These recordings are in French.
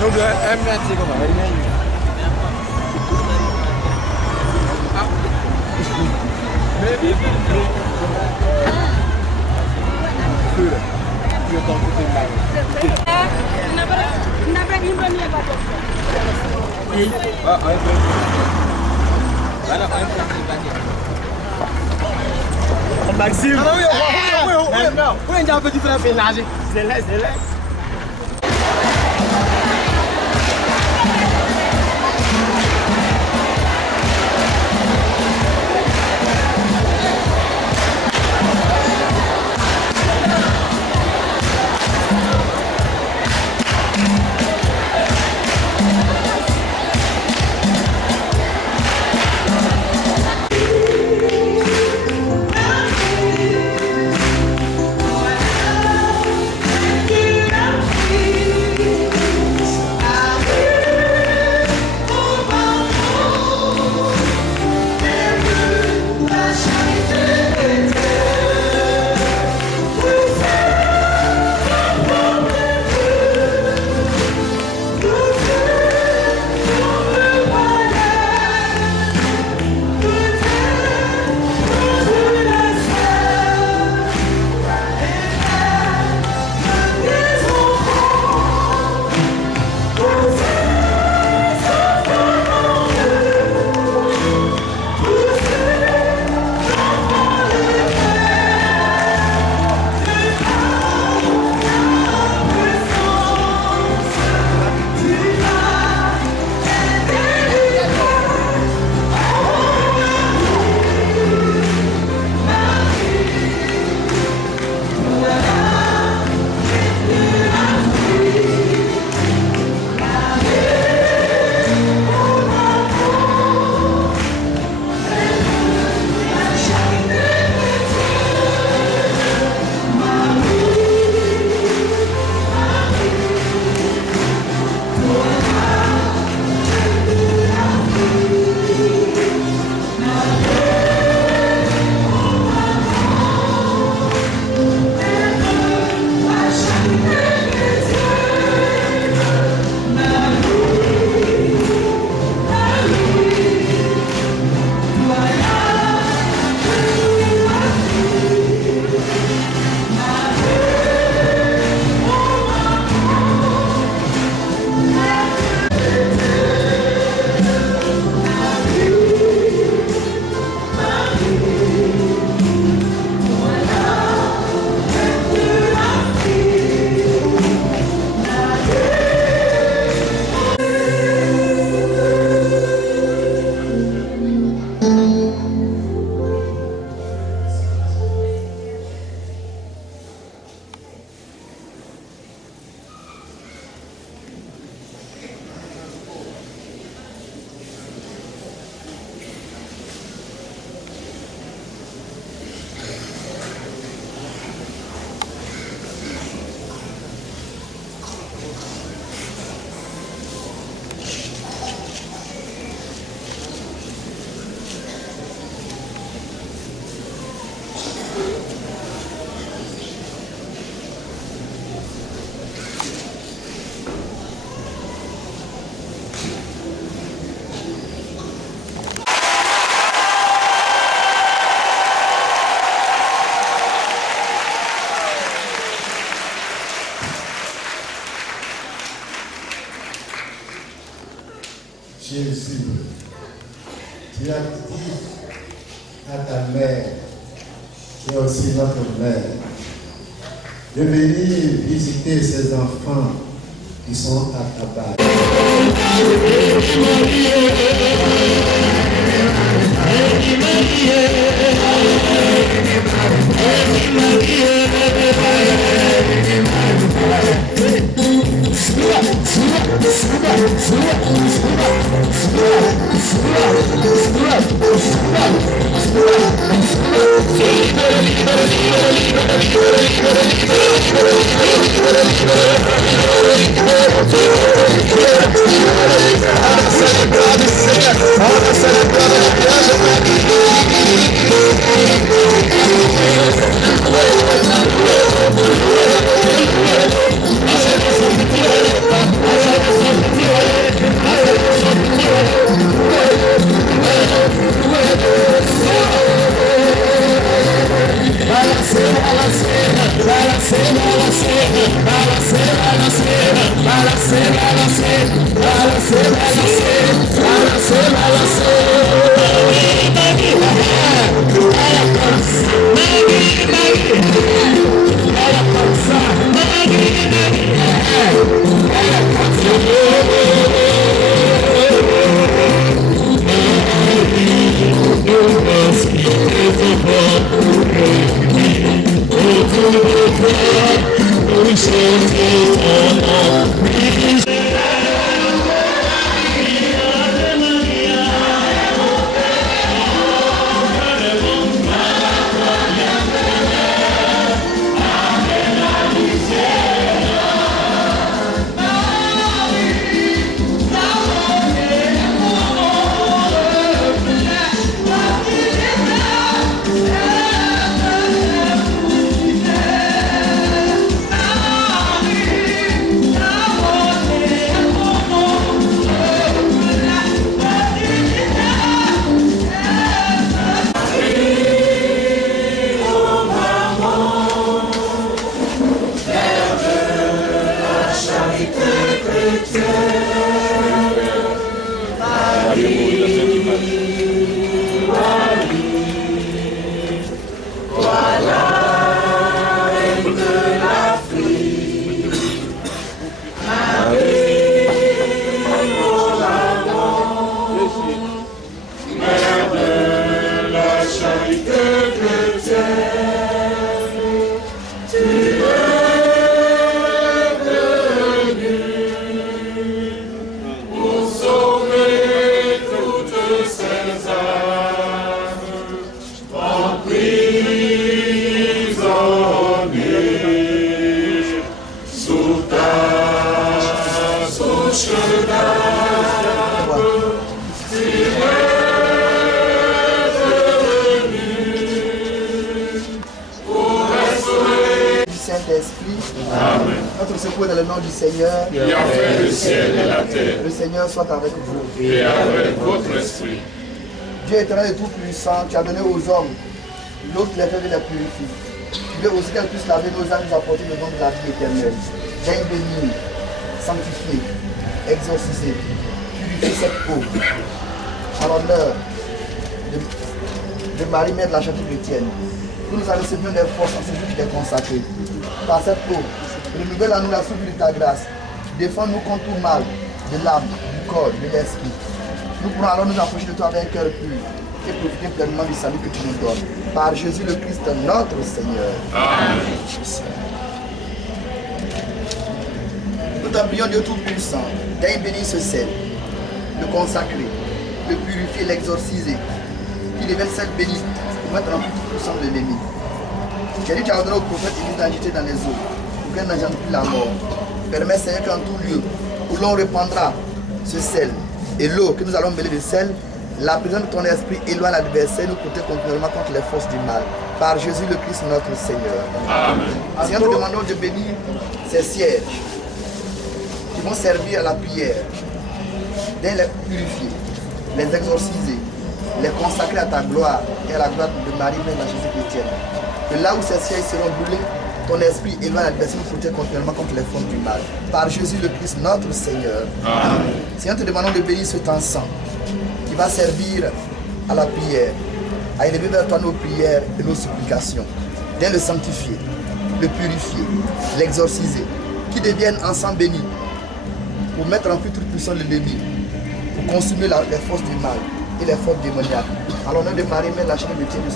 Não, é minha tia, mano. É minha. Maxime. Ah oui, oui, un petit frère fait nager. C'est là. Jésus, tu as dit à ta mère, qui est aussi notre mère, de venir visiter ces enfants qui sont à ta base. Celebrar, Notre secours dans le nom du Seigneur. Qui a fait le ciel et la terre. Le Seigneur soit avec vous. Et avec votre esprit. Dieu éternel et tout-puissant, tu as donné aux hommes l'eau qui les fait et les purifie. Tu veux aussi qu'elle puisse laver nos âmes et nous apporter le nom de la vie éternelle. Viens bénir, sanctifier, exorciser, purifier cette eau en l'honneur de Marie, mère de la Charité chrétienne. Nous nous recevions des forces en ce jour qui t'est consacré. Par cette eau, renouvelle en nous la souffle de ta grâce. Défends-nous contre tout mal, de l'âme, du corps, de l'esprit. Nous pourrons alors nous approcher de toi avec un cœur pur et profiter pleinement du salut que tu nous donnes. Par Jésus le Christ, notre Seigneur. Amen. Nous t'en prions, Dieu Tout-Puissant, d'aller bénir ce sel, le consacrer, le purifier, l'exorciser, qu'il révèle cette bénie pour mettre en puissance de l'ennemi. J'ai dit, tu as ordonné au prophète Élie d'agiter dans les eaux, pour qu'elle n'engendre plus la mort. Permets, Seigneur, qu'en tout lieu, où l'on répandra ce sel et l'eau que nous allons mêler de sel, la présence de ton esprit éloigne l'adversaire, nous protège continuellement contre les forces du mal. Par Jésus le Christ, notre Seigneur. Amen. Seigneur, nous te demandons de bénir ces sièges qui vont servir à la prière, de les purifier, les exorciser, les consacrer à ta gloire et à la gloire de Marie, Mère de la Charité chrétienne. Que là où ces sièges seront brûlés, ton esprit éloigne l'adversaire, nous protège continuellement contre les forces du mal. Par Jésus le Christ, notre Seigneur. Amen. Seigneur, nous te demandons de bénir cet encens qui va servir à la prière, à élever vers toi nos prières et nos supplications, de le sanctifier, le purifier, l'exorciser, qui devienne encens béni, pour mettre en fuite toute puissance de l'ennemi, pour consumer les forces du mal et les forces démoniaques. En l'honneur de Marie, Mère de la Charité chrétienne, de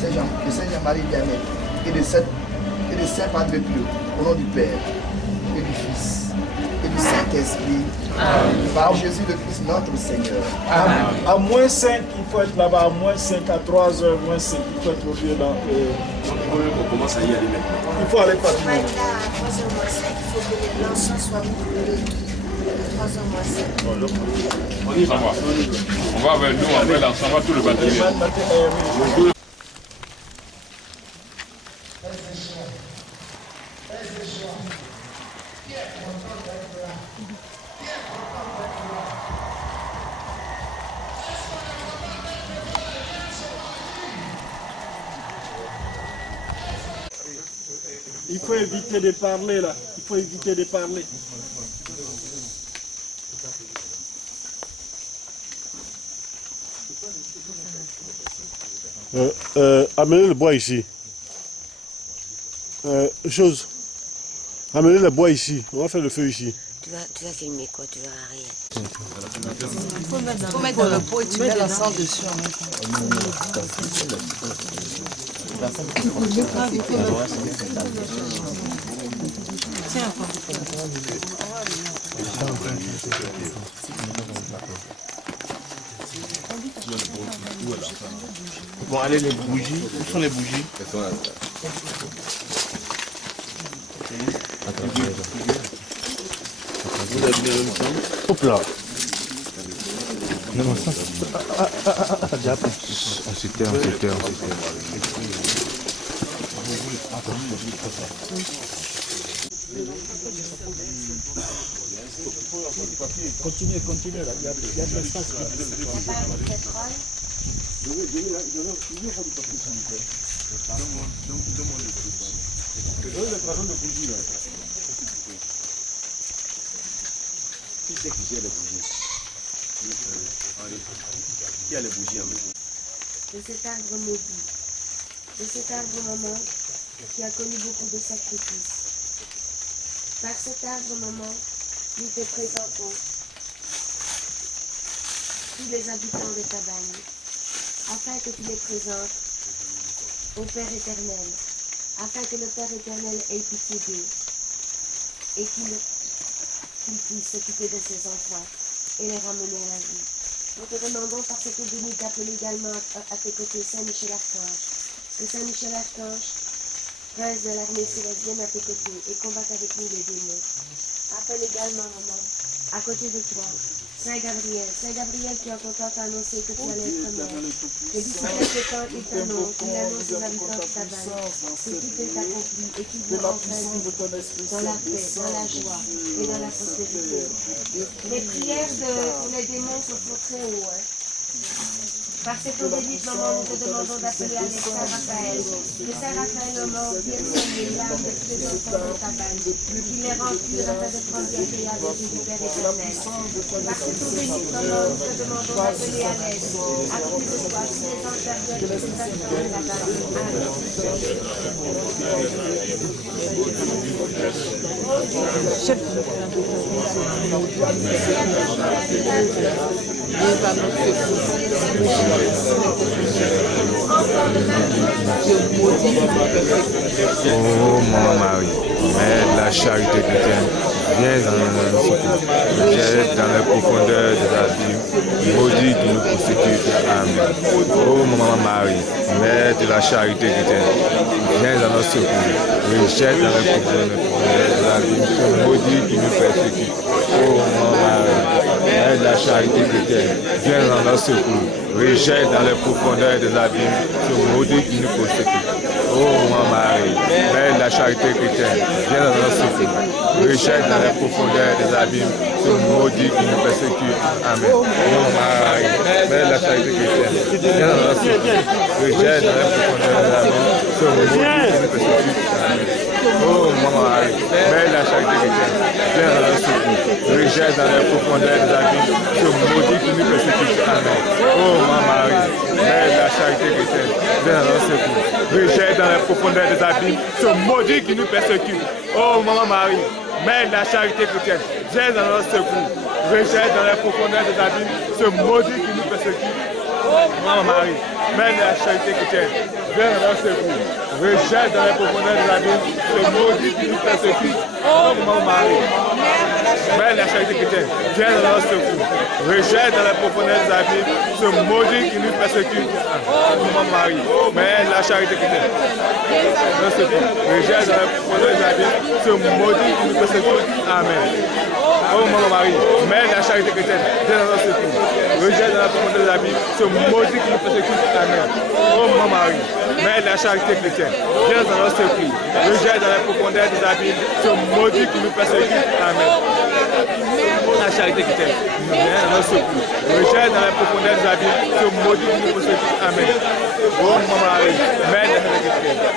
Saint Jean-Marie Vianney et de Saint Padre Pio, au nom du Père et du Fils et du Saint-Esprit. Par Jésus le Christ, notre Seigneur. À moins 5, il faut être là-bas. À moins 5, à 3 heures, moins 5, il faut être au lieu dans. On commence à y aller maintenant. Il faut aller par Là, à 3h-5, il faut que l'encens soit brûlé. 3h-5. On y va. On va vers nous, on va l'ensemble, tout le bâtiment. Il faut éviter de parler là. Il faut éviter de parler. Amenez le bois ici. Amenez le bois ici. On va faire le feu ici. Tu vas filmer quoi? Tu verras rien. Il faut mettre dans le pot et tu mets la cendre dessus en même temps. Tiens, Bon, allez, les bougies. Où sont les bougies? Hop là. Non, ça. Déjà après. On s'était. Continuez, là. Il y a de l'espace. Qui c'est qui gère les bougies? Qui a les bougies en maison? De cet arbre maudit, de cet arbre maman, qui a connu beaucoup de sacrifices. Par cet arbre maman, nous te présentons tous les habitants de ta bagne, afin que tu les présentes au Père éternel, afin que le Père éternel ait pitié d'eux et qu'il puisse s'occuper de ses enfants et les ramener à la vie. Nous te demandons par cette bénie d'appeler également à tes côtés Saint Michel Archange. Que Saint Michel Archange, prince de l'armée céleste, vienne à tes côtés et combatte avec nous les démons. Appelle également, maman, à côté de toi, Saint Gabriel qui en ton temps t'a annoncé que tu allais être mère. Que d'ici quelque temps il t'annonce, il annonce aux habitants de ta balle, que tout est accompli et qu'il vont enfin vivre dans la paix, dans la joie et dans la prospérité. Les prières pour les démons sont très haut. Par cette eau bénite, maman, nous te demandons d'appeler avec Saint Raphaël. Que Saint Raphaël, maman, vienne soigner l'âme de tous les enfants de ta balle, qu'il les rende purs afin de prendre bien paix avec du Père éternel. Par cette eau bénite, maman, nous te demandons d'appeler à l'aide, à côté de toi, tous les anges gardiens et tous les habitants de ta balle. Oh Maman Marie, Mère de la charité chrétienne, viens dans notre secours. Jette dans les profondeurs des abîmes, maudit qui nous persécute. Amen. Oh Maman Marie, Mère de la charité chrétienne, viens dans notre secours. Jette dans les profondeurs des abîmes, maudit qui nous persécute. Oh Maman Marie, Mère de la charité chrétienne, viens dans notre secours. Rejette dans les profondeurs des abîmes ce maudit qui nous persécute. Oh Maman Marie, Mère de la charité chrétienne, viens dans notre secours. Rejette dans les profondeurs des abîmes ce maudit qui nous persécute. Amen. Oh Marie, Mère de la charité chrétienne, viens dans notre secours. Rejette dans les profondeurs des abîmes ce maudit qui nous persécute. Amen. Oh Maman Marie, Mère de la charité chrétienne, viens dans notre secours. Rejette dans les profondeurs des abîmes ce maudit qui nous persécute. Amen. Oh Maman Marie, Mère de la charité chrétienne, viens dans notre secours. Rejette dans les profondeurs des abîmes ce maudit qui nous persécute. Oh Maman Marie, Mère de la charité chrétienne, viens dans notre secours. Rejette dans les profondeurs des abîmes ce maudit qui nous persécute. Oh Maman Marie, Mère de la charité chrétienne, viens dans notre secours. Rejette dans les profondeurs des abîmes ce maudit qui nous persécute. Oh Maman Marie, Mère de la charité chrétienne, viens dans notre secours. Rejette dans les profondeurs des abîmes ce maudit qui nous persécute. Oh Maman Marie, Mère de la charité chrétienne, notre secours. Rejette dans les profondeurs des abîmes ce maudit qui nous persécute. Amen. Oh Maman Marie, Mère de la charité chrétienne, viens dans notre secours. Rejette dans les profondeurs des abîmes ce maudit qui nous persécute. Amen. Oh Maman Marie, Mère de la charité chrétienne, viens dans notre secours. Rejette dans les profondeurs des abîmes ce maudit qui nous persécute. Amen. La charité chrétienne, viens dans notre secours. Rejette dans les profondeurs des abîmes ce maudit qui nous persécute. Amen. Oh Maman Marie, Mère de la charité chrétienne,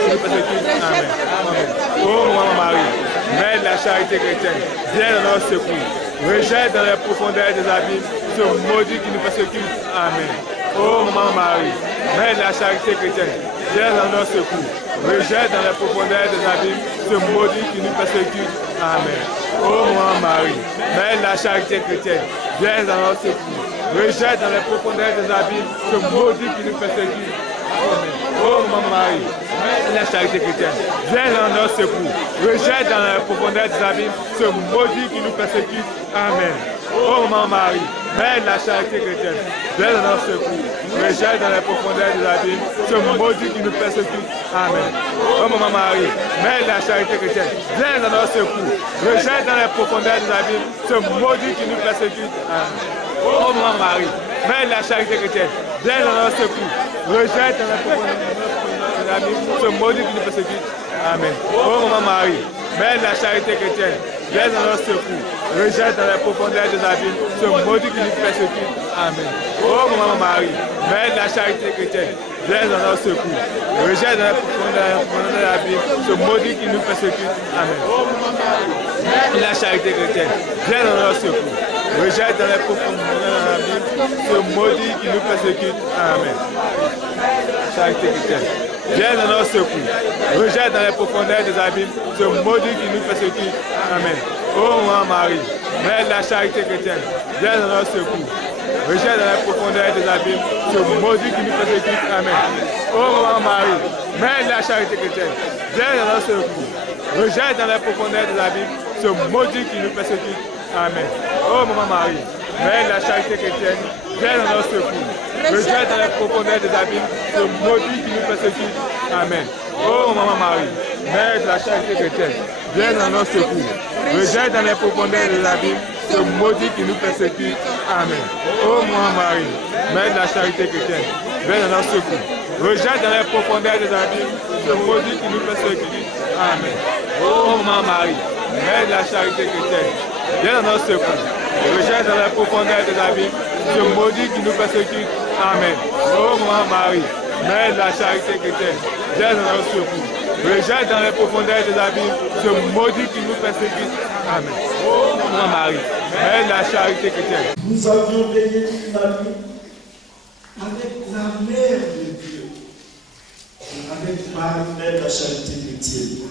qui nous persécutent. Amen. Ô Maman Marie, Mère de la charité chrétienne, viens dans notre secours. Rejette dans les profondeurs des abîmes ce maudit qui nous persécute. Amen. Ô Maman Marie, Mère de la charité chrétienne, viens dans notre secours. Rejette dans les profondeurs des abîmes ce maudit qui nous persécute. Amen. Ô Maman Marie, Mère de la charité chrétienne, viens dans notre secours. Rejette dans les profondeurs des abîmes ce maudit qui nous persécute. Amen. Ô Maman Marie, Mère de la charité chrétienne, viens dans notre secours. Rejette dans les profondeurs des abîmes ce maudit qui nous persécute. Amen. Ô Maman Marie, Mère de la charité chrétienne, viens dans notre secours. Rejette dans les profondeurs des abîmes ce maudit qui nous persécute. Amen. Ô Maman Marie, Mère de la charité chrétienne, viens dans notre secours. Rejette dans les profondeurs des abîmes ce maudit qui nous persécute. Amen. Ô Maman Marie, Mère de la charité chrétienne, viens dans notre secours. Rejette dans les profondeurs des abîmes ce maudit qui nous persécute. Amen. Ô Maman Marie, Mère de la charité chrétienne, viens dans notre secours. Rejette dans les profondeurs des abîmes ce maudit qui nous persécute. Amen. Ô Maman Marie, Mère de la charité chrétienne, viens dans notre secours. Rejette dans les profondeurs des abîmes ce maudit qui nous persécute. Amen. Ô Maman Marie, Mère de la charité chrétienne, viens dans notre secours. Rejette dans les profondeurs des abîmes ce maudit qui nous persécute. Amen. Charité chrétienne, viens dans notre secours. Rejette dans les profondeurs des abîmes ce maudit qui nous persécute. Amen. Ô Maman Marie, Mère de la charité chrétienne, viens dans notre secours. Rejette dans les profondeurs des abîmes ce maudit qui nous persécute. Amen. Ô Maman Marie, Mère de la charité chrétienne, viens dans notre secours. Rejette dans les profondeurs des abîmes ce maudit qui nous persécute. Amen. Ô Maman Marie, Mère de la charité chrétienne, viens dans notre secours. Rejette dans les profondeurs des abîmes ce maudit qui nous persécute. Amen. Ô Maman Marie, Mère de la charité chrétienne, viens dans notre secours. Rejette dans les profondeurs des abîmes ce maudit qui nous persécute. Amen. Ô Maman Marie, Mère de la charité chrétienne, viens dans notre secours. Rejette dans les profondeurs des abîmes ce maudit qui nous persécute. Amen. Ô Maman Marie, Mère de la charité chrétienne, viens dans notre secours. Rejette dans les profondeurs des abîmes ce maudit qui nous persécute. Amen. Ô Maman Marie, Mère de la charité chrétienne, viens dans notre secours. Rejette dans les profondeurs des abîmes ce maudit qui nous persécute. Amen. Ô Maman Marie, Mère de la charité chrétienne. Nous avions veillé toute la nuit avec la mère de Dieu, avec Marie, Mère de la charité chrétienne.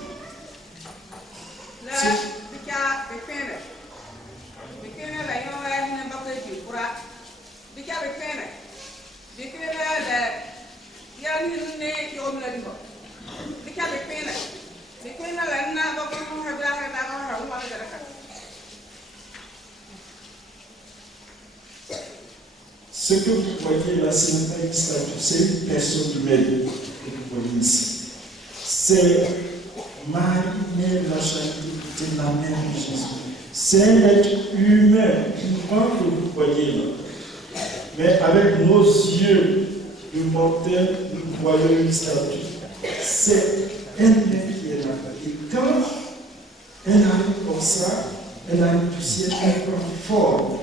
Ce que vous voyez là, ce n'est pas une statue, c'est une personne humaine que vous voyez ici. C'est Marie, Mère de la charité chrétienne, la mère de Jésus. C'est un être humain, vivant que vous voyez là. Mais avec nos yeux de mortels, nous voyons une statue. C'est un humain qui est là. Et quand elle arrive comme ça, elle arrive du ciel, elle prend forme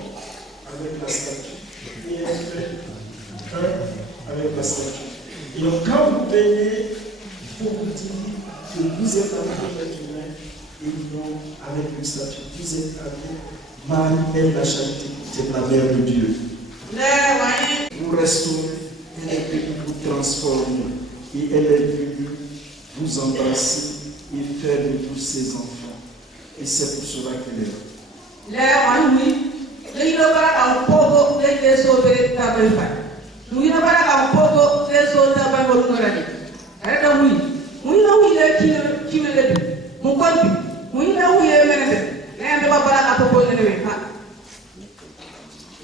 avec la statue. Et elle fait un avec la statue. Et donc quand vous venez, il faut vous dire que vous êtes avec un être humain et non avec une statue. Vous êtes avec Marie, Mère de la charité, c'est la mère de Dieu. Vous restaurez, elle est venue vous transformer et elle est venue vous embrasser et faire de vous ses enfants. Et c'est pour cela qu'elle est là.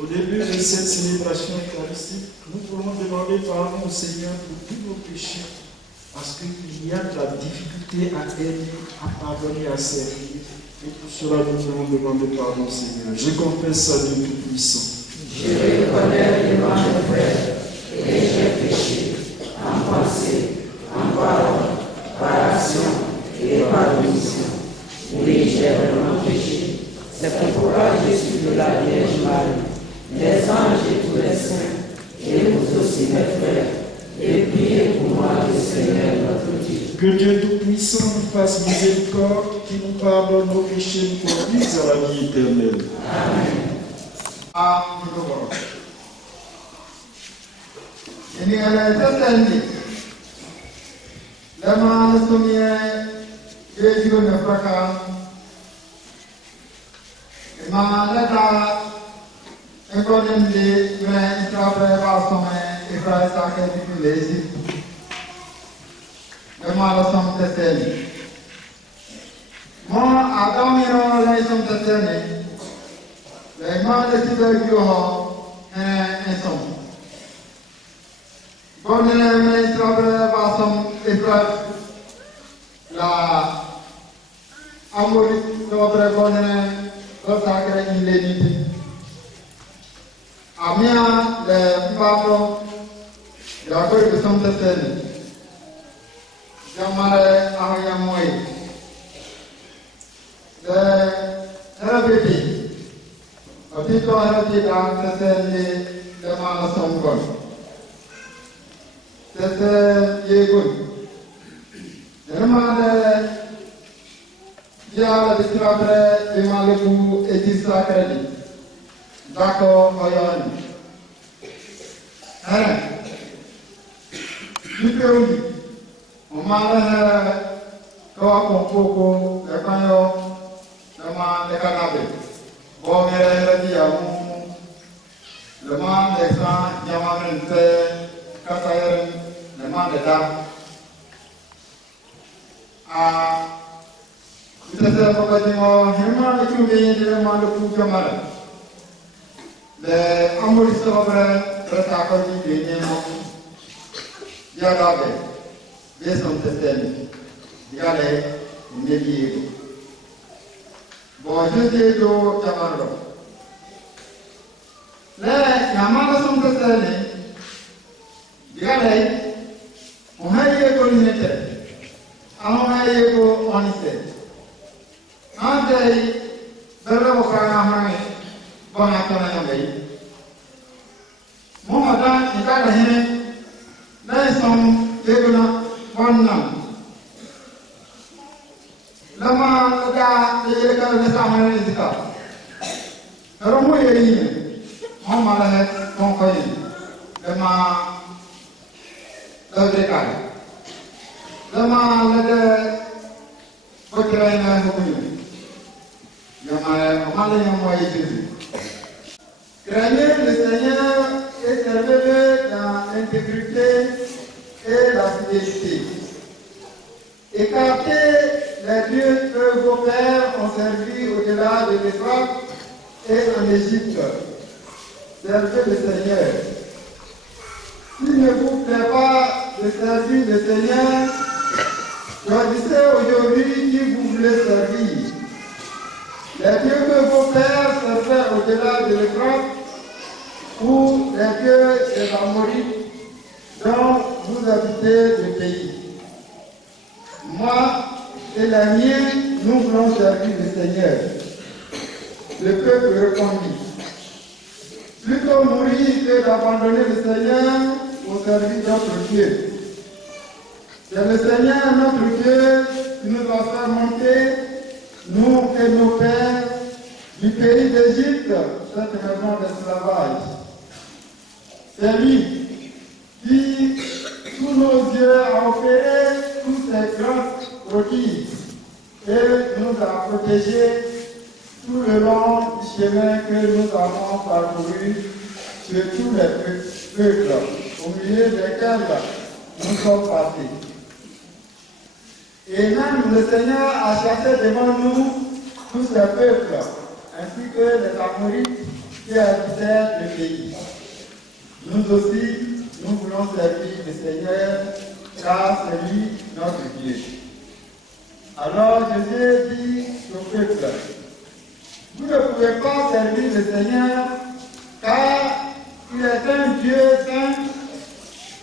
Au début de cette célébration eucharistique, nous pouvons demander pardon au Seigneur pour tous nos péchés, parce qu'il y a de la difficulté à aimer, à pardonner, à servir. Et pour cela, nous pouvons demander pardon au Seigneur. Je confesse à Dieu Tout-Puissant. Je reconnais les noms de frère et j'ai péché en pensée, en parole, par action et par omission. Oui, j'ai vraiment péché. C'est pourquoi je suis de la Vierge Marie, les anges et tous les saints, et vous aussi mes frères, et priez pour moi le Seigneur notre Dieu. Que Dieu Tout-Puissant nous fasse miséricorde, qui nous pardonne nos péchés, nous conduise à la vie éternelle. Amen. Ini ala tatani lama nasumia yejigo na fraka ma lata ekodem de me istrabre basome ifra sake dipulesi lama la som tatani mo adamiro la som tatani lama la tibayo ho ensom Bonne ministre Bassom Efrat, la Amoris notre bonne consacrée in l'unité. Amia le Pablo, la Cour de Sainte Seine, Jamare Ayamoy, le RBP, au titre RBP dans cette scène de Malasongon. C'est Yegun. Demande Diala de Trabre et Malebu et Disacredi. D'accord, Oyan. Lipeuni. On m'a Koa Pompoko, le Canyon, le man de Canabe. Bon, mais le man des gens, Yamamente, Kasayen, le man de dame. Kita saya berkata, hema itu begini dia malu punya mana. Le amor itu apa? Bertakar di begini mau. Dia gabe, dia sontesten, dia le nebi. Bodoh dia tu camaro. Le nyaman sontesten ni, dia le, orang ye kau ni ter, orang ye kau onise. Andai berapa orang yang banyak orang yang baik. Muhammad kita dah ni, langsung dia wanam. Lama kita dia bersama ni kita. Ramai ini, Muhammad dah mengkoi, lama lepas lama lepas berkaitan dengan hukum. Craignez le Seigneur et servez-le dans l'intégrité et la fidélité. Écartez les dieux que vos pères ont servis au-delà de l'Euphrates et en Égypte. Servez le Seigneur. S'il ne vous plaît pas de servir le Seigneur, choisissez aujourd'hui qui vous voulez servir. Les dieux que vos pères servaient au-delà de l'Euphrates ou les dieux des Amorites dont vous habitez le pays. Moi et la mienne, nous voulons servir le Seigneur. Le peuple répondit. Plutôt mourir que d'abandonner le Seigneur au service d'autres dieux. C'est le Seigneur notre Dieu qui nous a fait monter, nous et nos pères, du pays d'Égypte, cette maison d'esclavage. C'est lui qui, sous nos yeux, a opéré tous ces grands prodiges et nous a protégés tout le long du chemin que nous avons parcouru sur tous les peuples au milieu desquels nous sommes passés. Et même le Seigneur a chassé devant nous tous ces peuples, ainsi que les Amorites qui habitaient le pays. Nous aussi, nous voulons servir le Seigneur, car c'est lui notre Dieu. Alors Jésus dit au peuple, vous ne pouvez pas servir le Seigneur, car il est un Dieu saint,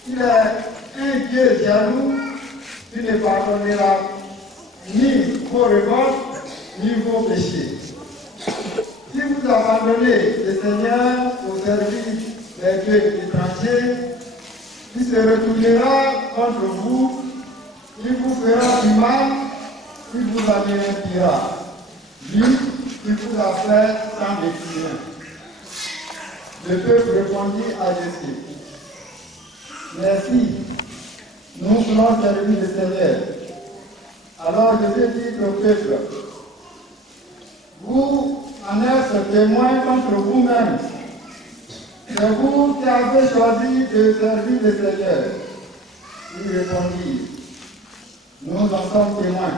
il est un Dieu jaloux, qui ne pardonnera ni vos révoltes, ni vos péchés. Si vous abandonnez le Seigneur au service des dieux étrangers, qui se retournera contre vous, il vous fera du mal, il vous anéantira. Lui, il vous a fait sans déclin. Le peuple répondit à Jésus. Merci, nous voulons servir le Seigneur. Alors Jésus dit au peuple, vous en êtes témoins contre vous-même. C'est vous qui avez choisi de servir le Seigneur. Il répondit, nous en sommes témoins.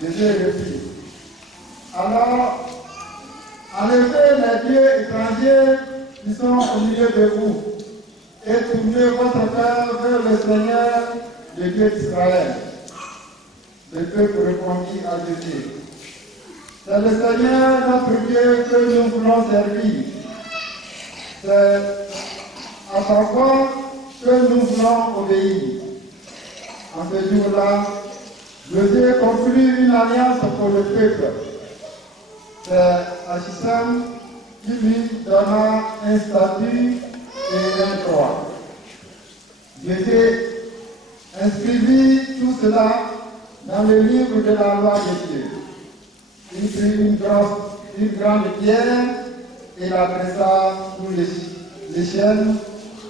Jésus répondit, alors, en effet, les dieux étrangers qui sont au milieu de vous, et tournez votre cœur vers le Seigneur, le Dieu d'Israël. Le peuple répondit à Jésus, c'est le Seigneur notre Dieu que nous voulons servir. C'est à sa voix que nous voulons obéir. En ce jour-là, Jésus conclut une alliance pour le peuple. C'est Achisam qui lui donna un statut et un droit. Jésus inscrivit tout cela dans le livre de la loi de Dieu. Il prit une grande pierre et la dressa sous les chaînes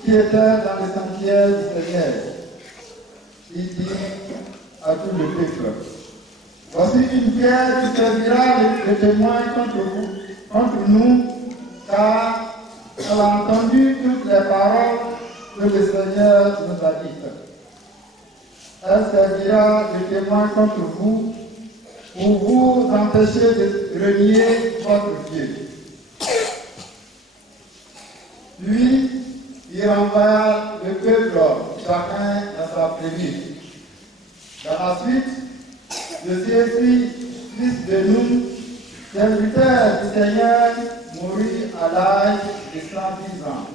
qui étaient dans le sanctuaire du Seigneur. Il dit à tout le peuple, voici une pierre qui servira de témoin contre nous, car elle a entendu toutes les paroles que le Seigneur nous a dites. Elle servira de témoin contre vous pour vous empêcher de renier votre Dieu. Puis, il envoya le peuple, chacun dans sa tribu. Dans la suite, Jésus, fils de nous, serviteur du Seigneur, mourut à l'âge de 110 ans.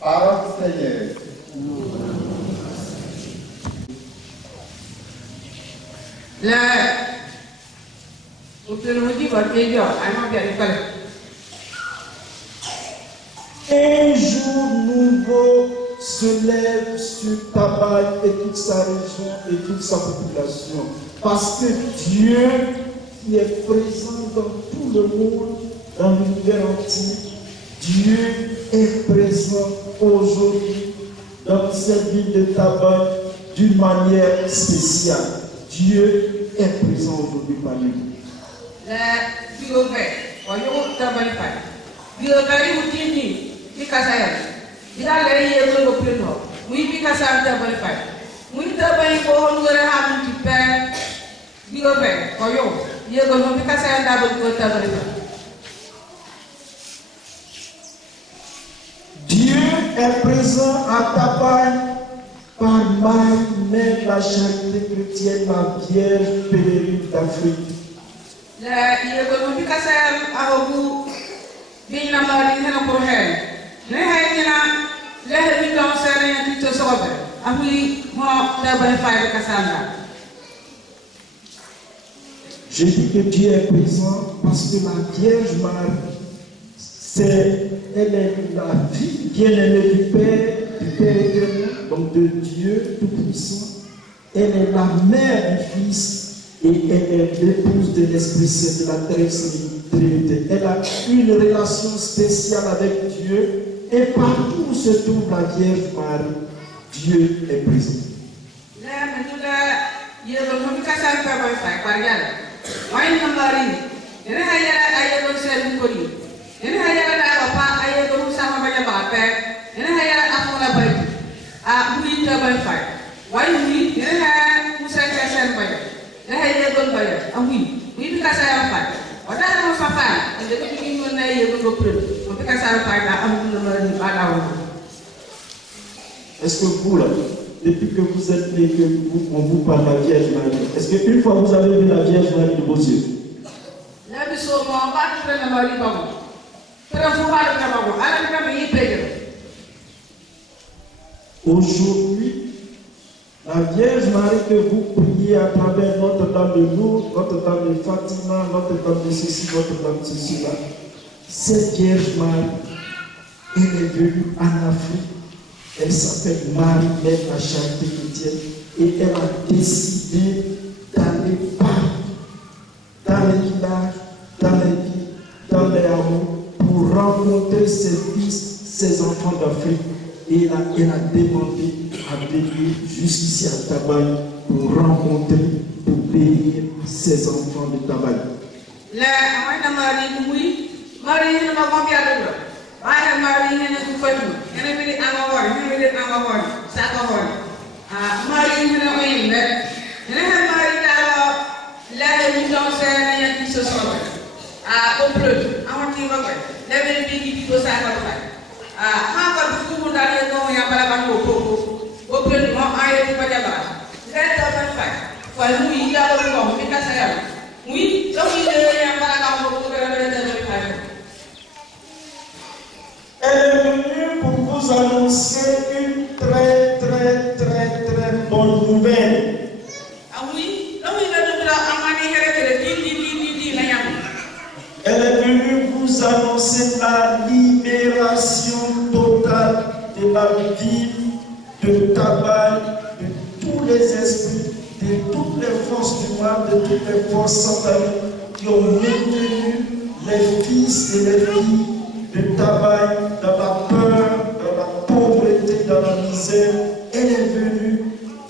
Parole du Seigneur. Un jour nouveau se lève sur Tabaï et toute sa région et toute sa population. Parce que Dieu, qui est présent dans tout le monde, dans l'univers entier, Dieu est présent aujourd'hui dans cette ville de Tabaï d'une manière spéciale. Dieu est présent aujourd'hui parmi nous. Dieu est présent à Tabaï par Marie-Mère, la charité chrétienne, la Vierge pèlerine d'Afrique. Je dis que Dieu est présent parce que la Vierge Marie, elle est la fille bien-aimée du Père éternel, donc de Dieu Tout-Puissant. Elle est la mère du Fils et elle est l'épouse de l'Esprit Saint, de la Trinité. Elle a une relation spéciale avec Dieu et partout où se trouve la Vierge Marie, Dieu est présent. Est-ce que vous, là, depuis que vous êtes né, on vous parle de la Vierge Marie, est-ce qu'une fois vous avez vu la Vierge Marie de vos yeux? Aujourd'hui, la Vierge Marie que vous priez à travers Notre-Dame de Lourdes, Notre-Dame de Fatima, Notre-Dame de ceci, Notre-Dame de ceci, là, cette Vierge Marie, elle est venue en Afrique Elle s'appelle Marie-Mère la Charité Chrétienne et elle a décidé d'aller dans les villages, dans les villes, dans les hameaux pour rencontrer ses fils, ses enfants d'Afrique. Et elle a demandé à venir jusqu'ici à Tabaye pour rencontrer, pour bénir ses enfants de Tabaye. Elle est venue pour vous annoncer une très bonne nouvelle. Elle est venue vous annoncer la libération totale de la ville de Tabaye, de tous les esprits, de toutes les forces du mal, de toutes les forces sataniques qui ont maintenu les fils et les filles de Tabaye dans la peur, dans la pauvreté, dans la misère. Elle est venue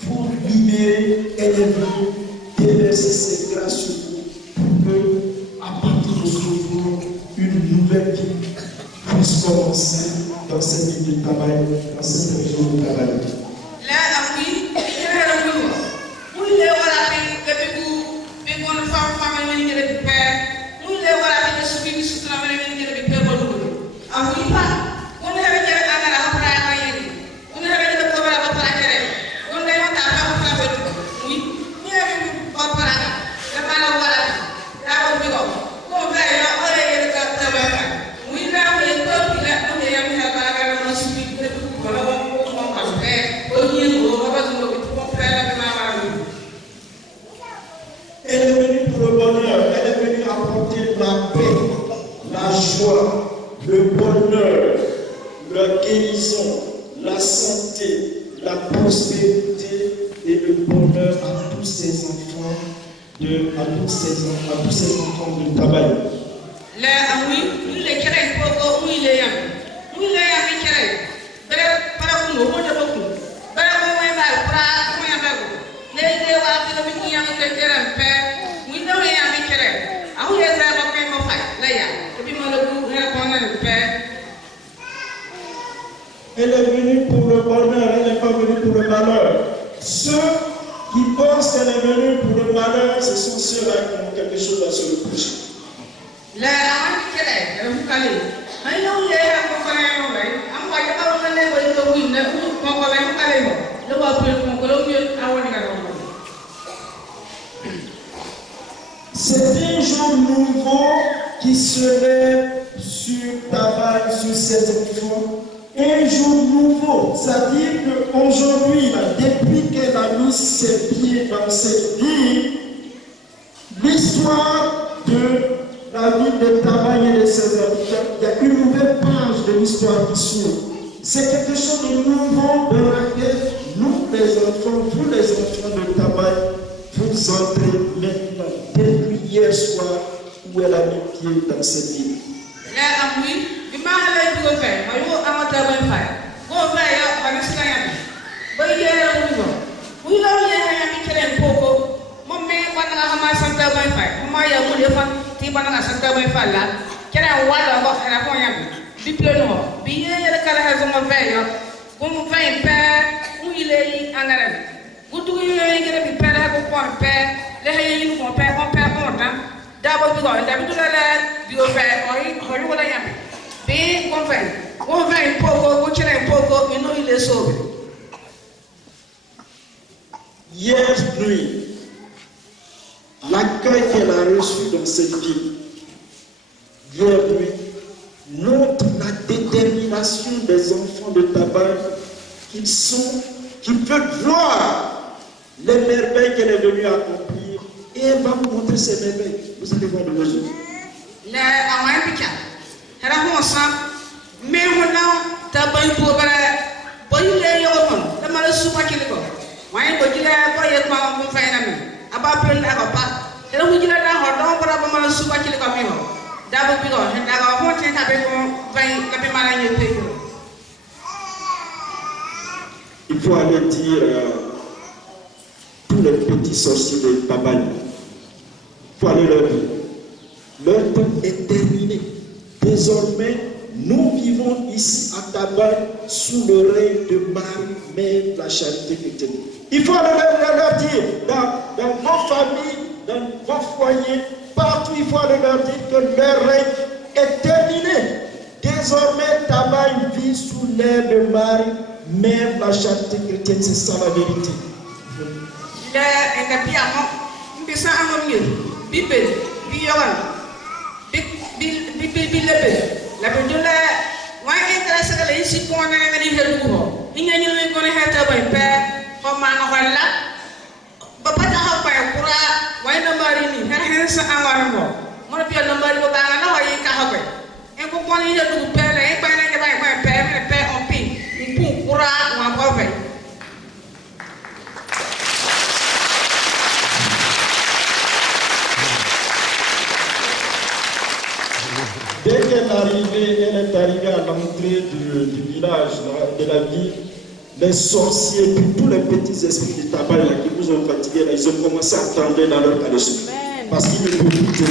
pour libérer, elle est venue déverser ses grâces sur vous pour que, à partir de ce jour, une nouvelle vie puisse commencer dans cette ville de Tabaye, dans cette région de Tabaye. Elle est venue pour le bonheur, elle est venue apporter la paix, la joie, le bonheur, la guérison, la santé, la prospérité et le bonheur à tous ces enfants de Tabaye. Elle est venue pour le bonheur, elle n'est pas venue pour le malheur. Ceux qui pensent qu'elle est venue pour le malheur, ce sont ceux-là qui ont quelque chose à se reprocher. C'est un jour nouveau qui se lève sur Tabaye, sur ses enfants. Un jour nouveau, c'est-à-dire qu'aujourd'hui, depuis qu'elle a mis ses pieds dans cette ville, l'histoire de la ville de Tabaye et de ses habitants, il y a une nouvelle page de l'histoire qui s'ouvre. C'est quelque chose de nouveau dans laquelle nous, les enfants, vous les enfants de Tabaye, vous entrez maintenant, depuis hier soir, où elle a mis pied dans cette ville. Hier nuit, l'accueil qu'elle a reçu dans cette ville, hier nuit, montre la détermination des enfants de Tabaye qu'ils peuvent voir les merveilles qu'elle est venue accomplir et elle va vous montrer ces merveilles. Vous allez voir de vos yeux. Mais Why would you have a mom from Fainam? About Pin Agapa. Then would you let her don't put up a super kilometer? That would be on, and I want to have a man in your paper. Il faut aller dire tous les petits sorciers de Babali. Il faut aller leur dire. Leur temps est terminé. Désormais, nous vivons ici à Tabac sous le règne de Marie, Mère de la charité chrétienne. Il faut aller leur dire dans vos familles, dans vos foyers, partout, il faut aller leur dire que leur règne est terminé. Désormais, Tabac vit sous l'air de Marie, Mère de la charité chrétienne. C'est ça la vérité. La pendula, why interest a lazy corner and in her room? In a new going to have by pair for Manohalla. But how by a pura, why nobody in her hands and one more of your number of Banana in Kahabe. And for one year to pair, I find my pair and pair on pink. In Pura, one perfect. Dès qu'elle est arrivée à l'entrée du village, de la ville, les sorciers, puis tous les petits esprits de tabac là, qui vous ont fatigué, là, ils ont commencé à trembler dans leur caleçon. Parce qu'ils ne peuvent plus jouer.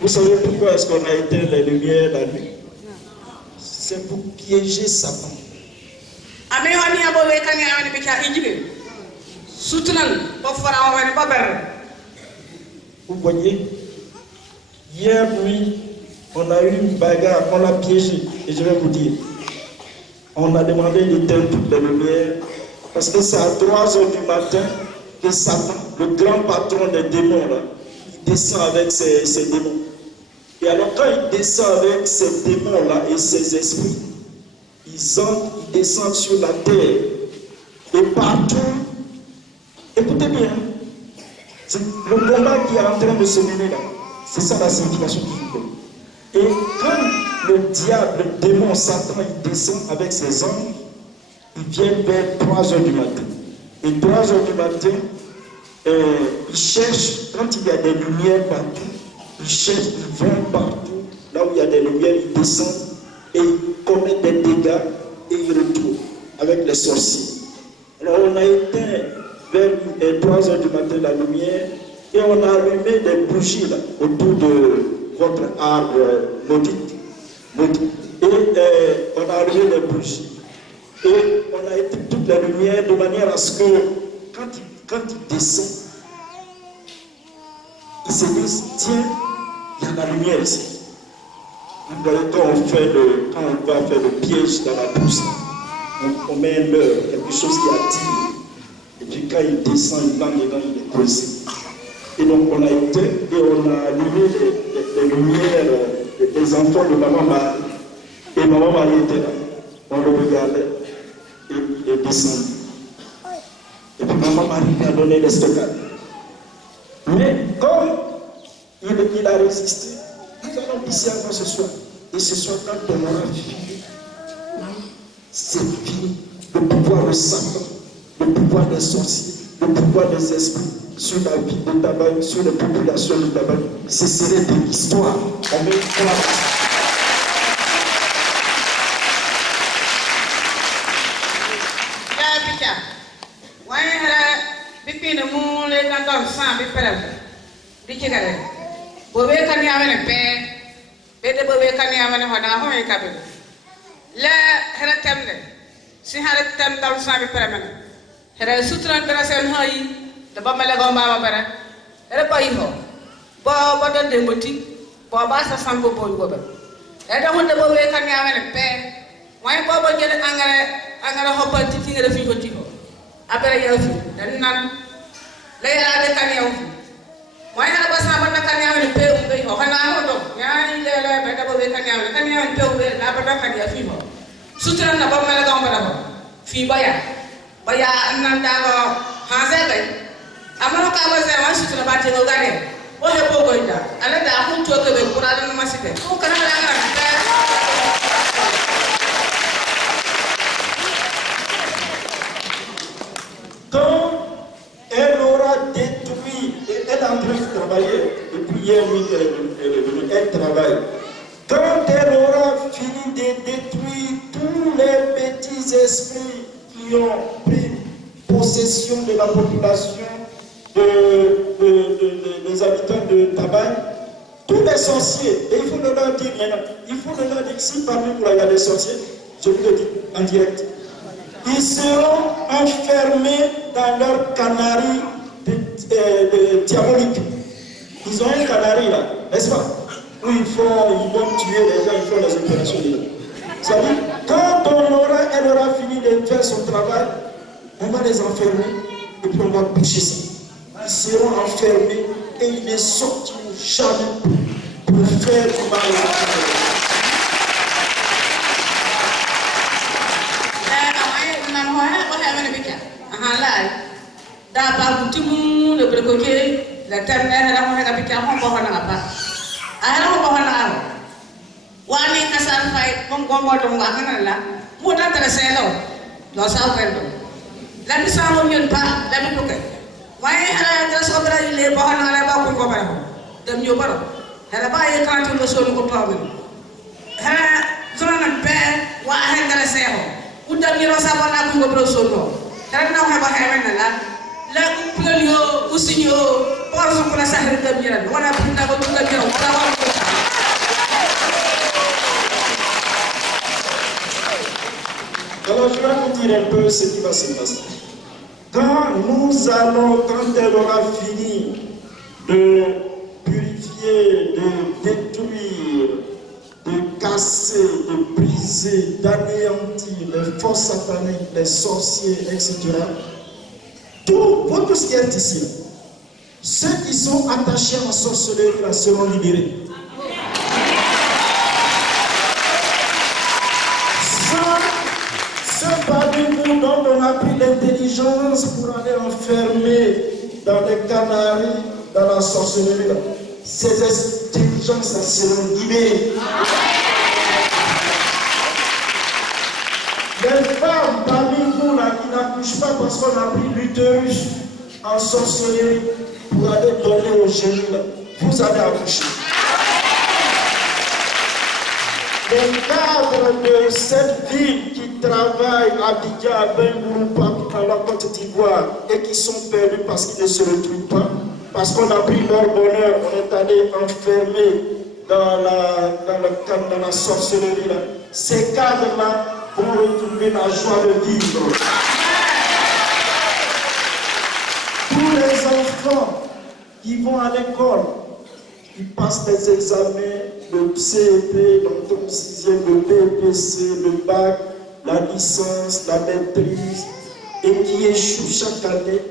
Vous savez pourquoi est-ce qu'on a éteint les lumières la nuit? C'est pour piéger Satan. Vous voyez, hier nuit, on a eu une bagarre, on l'a piégé. Et je vais vous dire, on a demandé d'éteindre toutes les lumières parce que c'est à 3 heures du matin que Satan, le grand patron des démons, là, il descend avec ses démons. Et alors quand il descend avec ces démons-là et ces esprits, ils descendent sur la terre. Et partout, écoutez bien, c'est le combat qui est en train de se mener là. C'est ça la signification du football. Et quand le diable, le démon, Satan, il descend avec ses anges, il vient vers 3 heures du matin. Et 3 heures du matin, il cherche, quand il y a des lumières partout, il cherche, il vont partout, là où il y a des lumières, il descend et il commet des dégâts et il retourne avec les sorciers. Alors on a éteint vers 3 heures du matin la lumière et on a allumé des bougies là, autour de votre arbre maudit. Et on a allumé des bougies. Et on a éteint toute la lumière de manière à ce que quand il descend, il se dit, tiens, il y a la lumière ici. Vous voyez, quand on va faire le piège dans la pousse, on met un leurre, quelque chose qui attire. Et puis quand il descend, il va dedans, il est coincé. Et donc on a éteint et on a allumé les lumières des enfants de maman Marie. Et maman Marie était là. On le regardait et il est descendu. Et puis maman Marie lui a donné l'estocade. Mais comme il a résisté, nous allons ici avant ce soir. Et ce soir, quand on aura fini, c'est fini. Le pouvoir de Satan, le pouvoir des sorciers, le pouvoir des esprits sur la vie de Tabac, sur les populations de Tabac, ce serait de l'histoire. On met Bobe kan ya wani pe de bobe kan ya wani hoda ho e kabe la hera temle si hera tem dal sabi premen hera sutran dara sen hoyi de ba mele go mama bara hera ko yiho bo don de moti bo ba sa sambo bo gobe e da hunde bobe kan ya wani pe way bo jere angare ho parti fi ngere fi ko tiko abere ya fi dan nan le ya de kan yaw moy na ba sa ba na kan yaw ni pe um be ho kana ho do nya ni le be da bo be kan yaw ni pe um be la ba da kan ya fi ho sutra na ba mala ga ba da fi ba ya nan da go ha se be amalo ka ba se wa sutra ba te go ga de o he po go ida ala da hu to ke be kura da ma site ko kana la ga quand elle aura détruit, elle est en train de travailler, depuis hier, elle travaille. Quand elle aura fini de détruire tous les petits esprits qui ont pris possession de la population, des habitants de Tabaye, tous les sorciers, et il faut le leur dire maintenant, il faut le leur dire, si parmi vous il y a des sorciers, je vous le dis en direct, ils seront enfermés dans leur canari diabolique. Ils ont un canari là, n'est-ce pas? Où ils vont tuer les gens, ils font les opérations dedans. Ça veut dire, quand elle aura fini de faire son travail, on va les enfermer et puis on va boucher ça. Ils seront enfermés et ils ne sortiront jamais pour faire du mal à la da ba butimu le brekoke la terre la mo ga bikya mo ko na ba ara mo ko na wani kasar fay kom gombo to nga kana la mo ta tere selo lo sa ko la mi sa mo nyen pa la mi ko waye ala ta so bra ile ba na la ba ko ba dem yo baro ala ba ye kan to so ko pa ba ha zona na be wa ha ngala selo udam ni ro sa ba na ko bro so to tara na ha ba ha na la la plelio usinyo por so pour la sahel de bien wala pinda ko tunga bien wala wa Alors je vais vous dire un peu ce qui va se passer. Quand elle aura fini de purifier, de détruire, de casser, de briser, d'anéantir les forces sataniques, les sorciers, etc., tout ce qui est ici, ceux qui sont attachés en sorcellerie seront libérés. Ceux parmi nous dont on a pris l'intelligence pour aller enfermer dans les canaries, dans la sorcellerie, ces intelligences seront libérées. Les femmes parmi nous là, qui n'accouchent pas parce qu'on a pris l'utérus en sorcellerie pour aller donner au génie, vous allez accoucher. Les cadres de cette ville qui travaillent à Abidjan, à Bengourou, partout dans la Côte d'Ivoire et qui sont perdus parce qu'ils ne se retrouvent pas, parce qu'on a pris leur bonheur, on est allé enfermer dans la sorcellerie là. Ces cadres-là vont retrouver la joie de vivre. Tous les enfants qui vont à l'école, qui passent des examens, le CEP, donc le 6e, le BPC, le bac, la licence, la maîtrise, et qui échouent chaque année,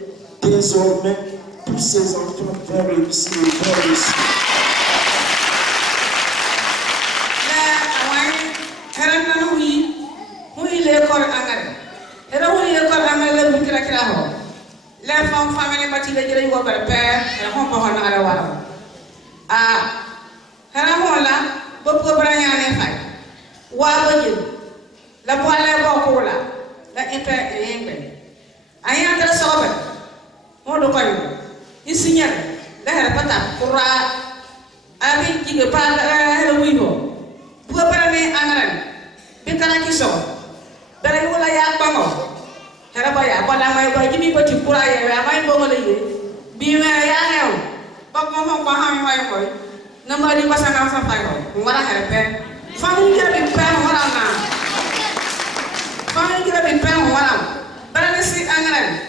désormais, tous ces enfants vont réussir, la boile bokola la impe ayandra sobe modo koy isinya la hera pata kura abi jige pa hera wibo bu barane angran bi kala ki so dara wala ya bango hera ba ya ba la may ba jimi bati kura ye wa may bongo le ye bi me ya hew ba mo mo ba ha may koy na ma di basana sa fay ko wala hera pe famu ya bi pe wala na famu ya bi pe wala barane si angran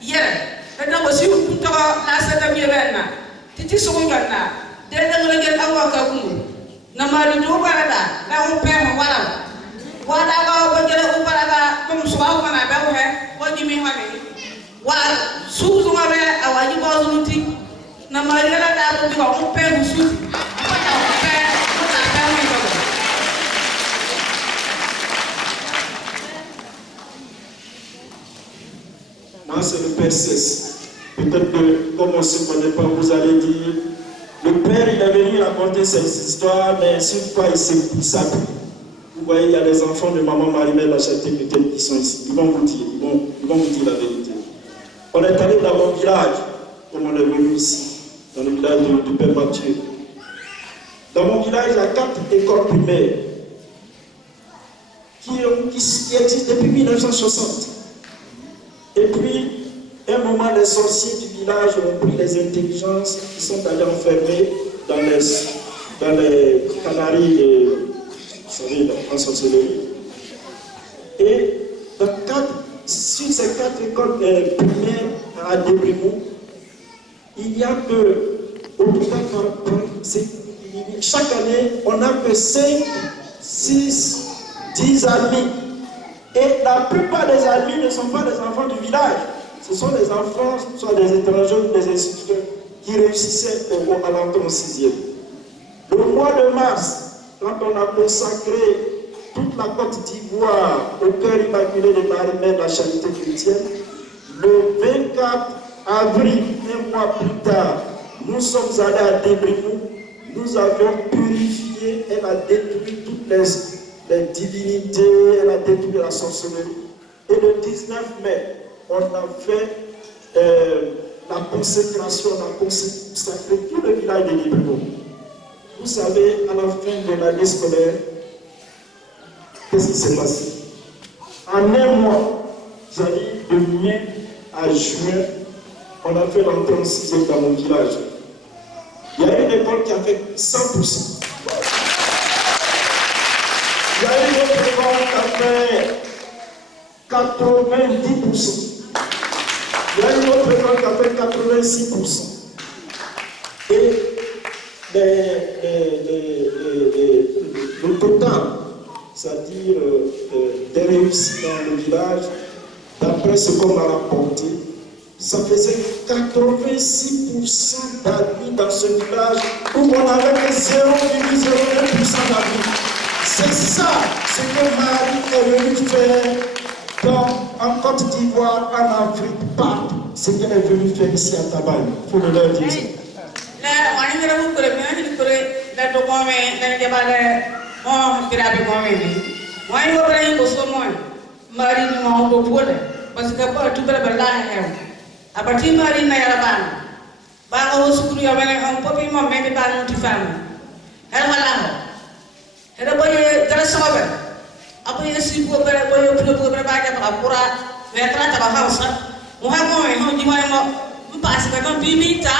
yere da wasi to la sa da mi rena titi so ngana de da ngala gel awa ka kumu na ma di do barada na on pe wala wala ga ba jere ko barada kum so ba na ba he ko jimi hane wa suzu ngabe awaji bazuti na Maria la da ko ko pe suzu Moi, c'est le Père Cesse. Peut-être que, comme on ne se connaît pas, vous allez dire, le Père, il est venu raconter cette histoire, mais cette fois, il s'appuie. Vous voyez, il y a les enfants de maman Marie-Mère La Charité-Chrétienne qui sont ici. Ils vont vous dire, ils vont vous dire la vérité. On est allé dans mon village, comme on est venu ici, dans le village du Père Mathieu. Dans mon village, il y a 4 écoles primaires qui existent depuis 1960. Et puis, à un moment, les sorciers du village ont pris les intelligences, ils sont allés enfermer dans les canaries, vous savez, en sorcellerie. Et sur ces 4 écoles primaires à Débrimou, il n'y a que, au total, chaque année, on n'a que 5, 6, 10 amis. Et la plupart des amis ne sont pas des enfants du village. Ce sont des enfants, soit des étrangers ou des instituteurs qui réussissaient à l'entrée en 6e. Le mois de mars, quand on a consacré toute la Côte d'Ivoire au cœur immaculé de Marie-Mère de la Charité-Chrétienne, le 24 avril, un mois plus tard, nous sommes allés à Débrimou, nous avions purifié, elle a détruit toutes les divinités, elle a détruit la sorcellerie. Et le 19 mai, on a fait la consécration, on a consacré tout le village de Débrimou. Vous savez, à la fin de l'année scolaire, qu'est-ce qui s'est passé? En un mois, c'est-à-dire de mai à juin, on a fait l'entrée en 6e dans mon village. Il y a une école qui a fait 100%. Il y a une autre école qui a fait 90%. Il y a une autre école qui a fait 86%. Et le total, c'est-à-dire des réussites dans le village, d'après ce qu'on m'a rapporté, ça faisait 86% d'amis dans ce village où on avait 0,01% d'amis. C'est ça ce que Marie est venue faire en Côte d'Ivoire, en Afrique, partout. Ce qu'elle est venue faire ici à Tabaye. Il faut le leur dire ça. A partir de Marie na Yarabana, Banga was Sukuru Yavana and Poppy Mom made a band to family. Helmala. Everybody, there is some of it. Up in the sea, go back to Apura, Vetrata House. Muhammad, how do you want to pass the Bimita,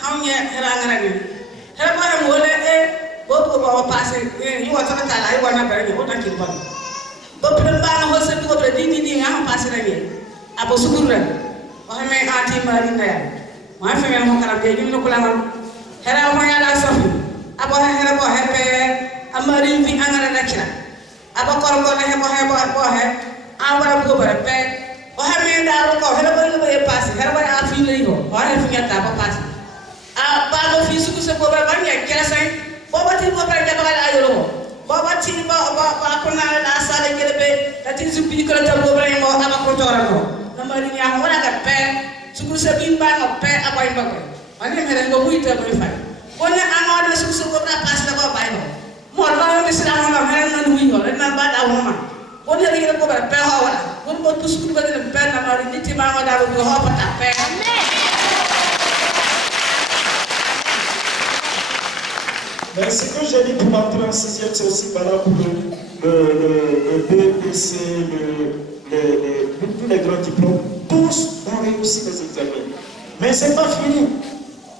how you rang. Helmala, Bobo passing, you want to tell I want to bury you, what I keep on. But the Banga was a two of the DD, I'm passing again. Apo Sukuru. I may auntie Marina. My family won't have taken no plan. Hera Mayala Sophie. About Hera Hepe, a marine the Angara lecture. About Corco Hebo, our go by a pet. Or have made out of Hera way passing. Hera I feel legal. Or having a tap of passing. A bag of Yusu over Vanya, Kerasai. Boba Timber by Gabala. Boba Timber about Bakuna, Nasa, get a bed. That is to be called a Boba or Amakotorano. Namari ni ako na kape, suku sabihin ba ng pe ako yung bagay. Ano yung meron ko buhay tayo yung fay. Kung na ang order suku na pas na ko bayo. Mo na yung sila mo na meron na nuwi ko, na bad ako naman. Kung na rin ko ba pe ho wala. Kung mo tu suku ba ng pe na mari ni tima mo daw ko ho pata pe. Mais ce que j'ai dit pour m'entrer en 6e, c'est aussi valable pour le BPC, tous les grands diplômes, tous ont réussi les examens. Mais ce n'est pas fini.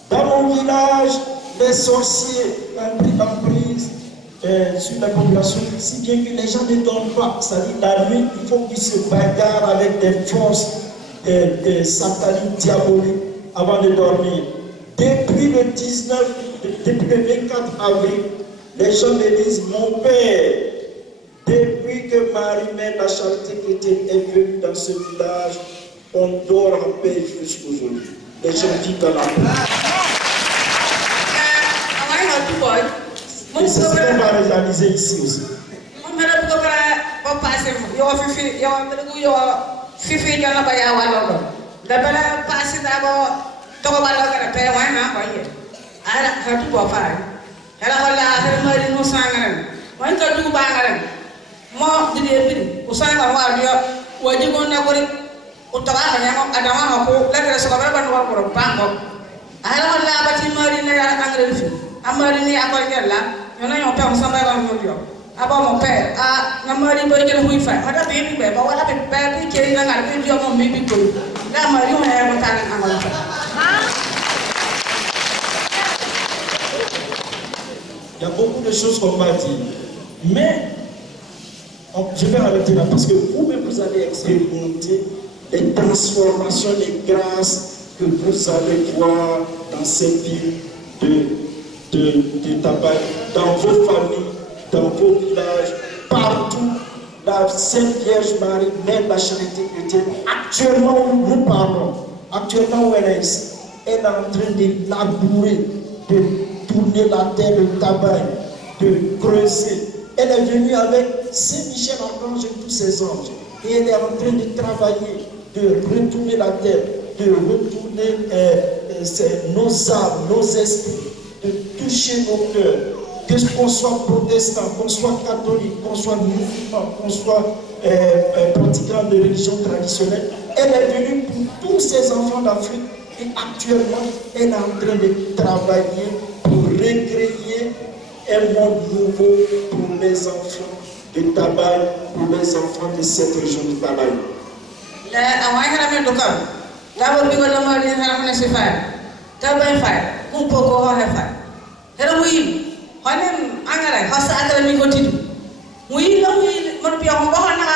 Dans mon village, les sorciers ont pris emprise sur la population, si bien que les gens ne dorment pas. C'est-à-dire la nuit, il faut qu'ils se bagarrent avec des forces des sataniques diaboliques avant de dormir. Depuis le 24 avril, les gens me disent, mon père, depuis que Marie-Mère la Charité-Chrétienne est venue dans ce village, on dort en paix jusqu'aujourd'hui. Les gens vivent dans la paix. Et c'est ce qu'on va réaliser ici aussi. About mon père, la Marie Boyel who fight, what a baby, but what a baby carrying a baby of baby good. La Marie, I am a talent. Il y a beaucoup de choses qu'on va dire. Mais je vais arrêter là parce que vous-même vous allez expérimenter les transformations, les grâces que vous allez voir dans cette ville de Tabaye, dans vos familles, dans vos villages, partout. La Sainte Vierge Marie, Mère de la Charité chrétienne, actuellement où nous parlons, actuellement où elle est ici, elle est en train de labourer, de tourner la terre de Tabaye, de creuser. Elle est venue avec Saint-Michel-Archange et tous ses anges. Et elle est en train de travailler, de retourner la terre, de retourner nos âmes, nos esprits, de toucher nos cœurs. Qu'on soit protestant, qu'on soit catholique, qu'on soit musulman, qu'on soit pratiquant de religion traditionnelle, elle est venue pour tous ces enfants d'Afrique et actuellement, elle est en train de travailler pour recréer un monde nouveau pour les enfants de Tabaye, pour les enfants de cette région de Tabaye. Honen angare hasa akara mi gotidu muyi la muyi mon biya ko hona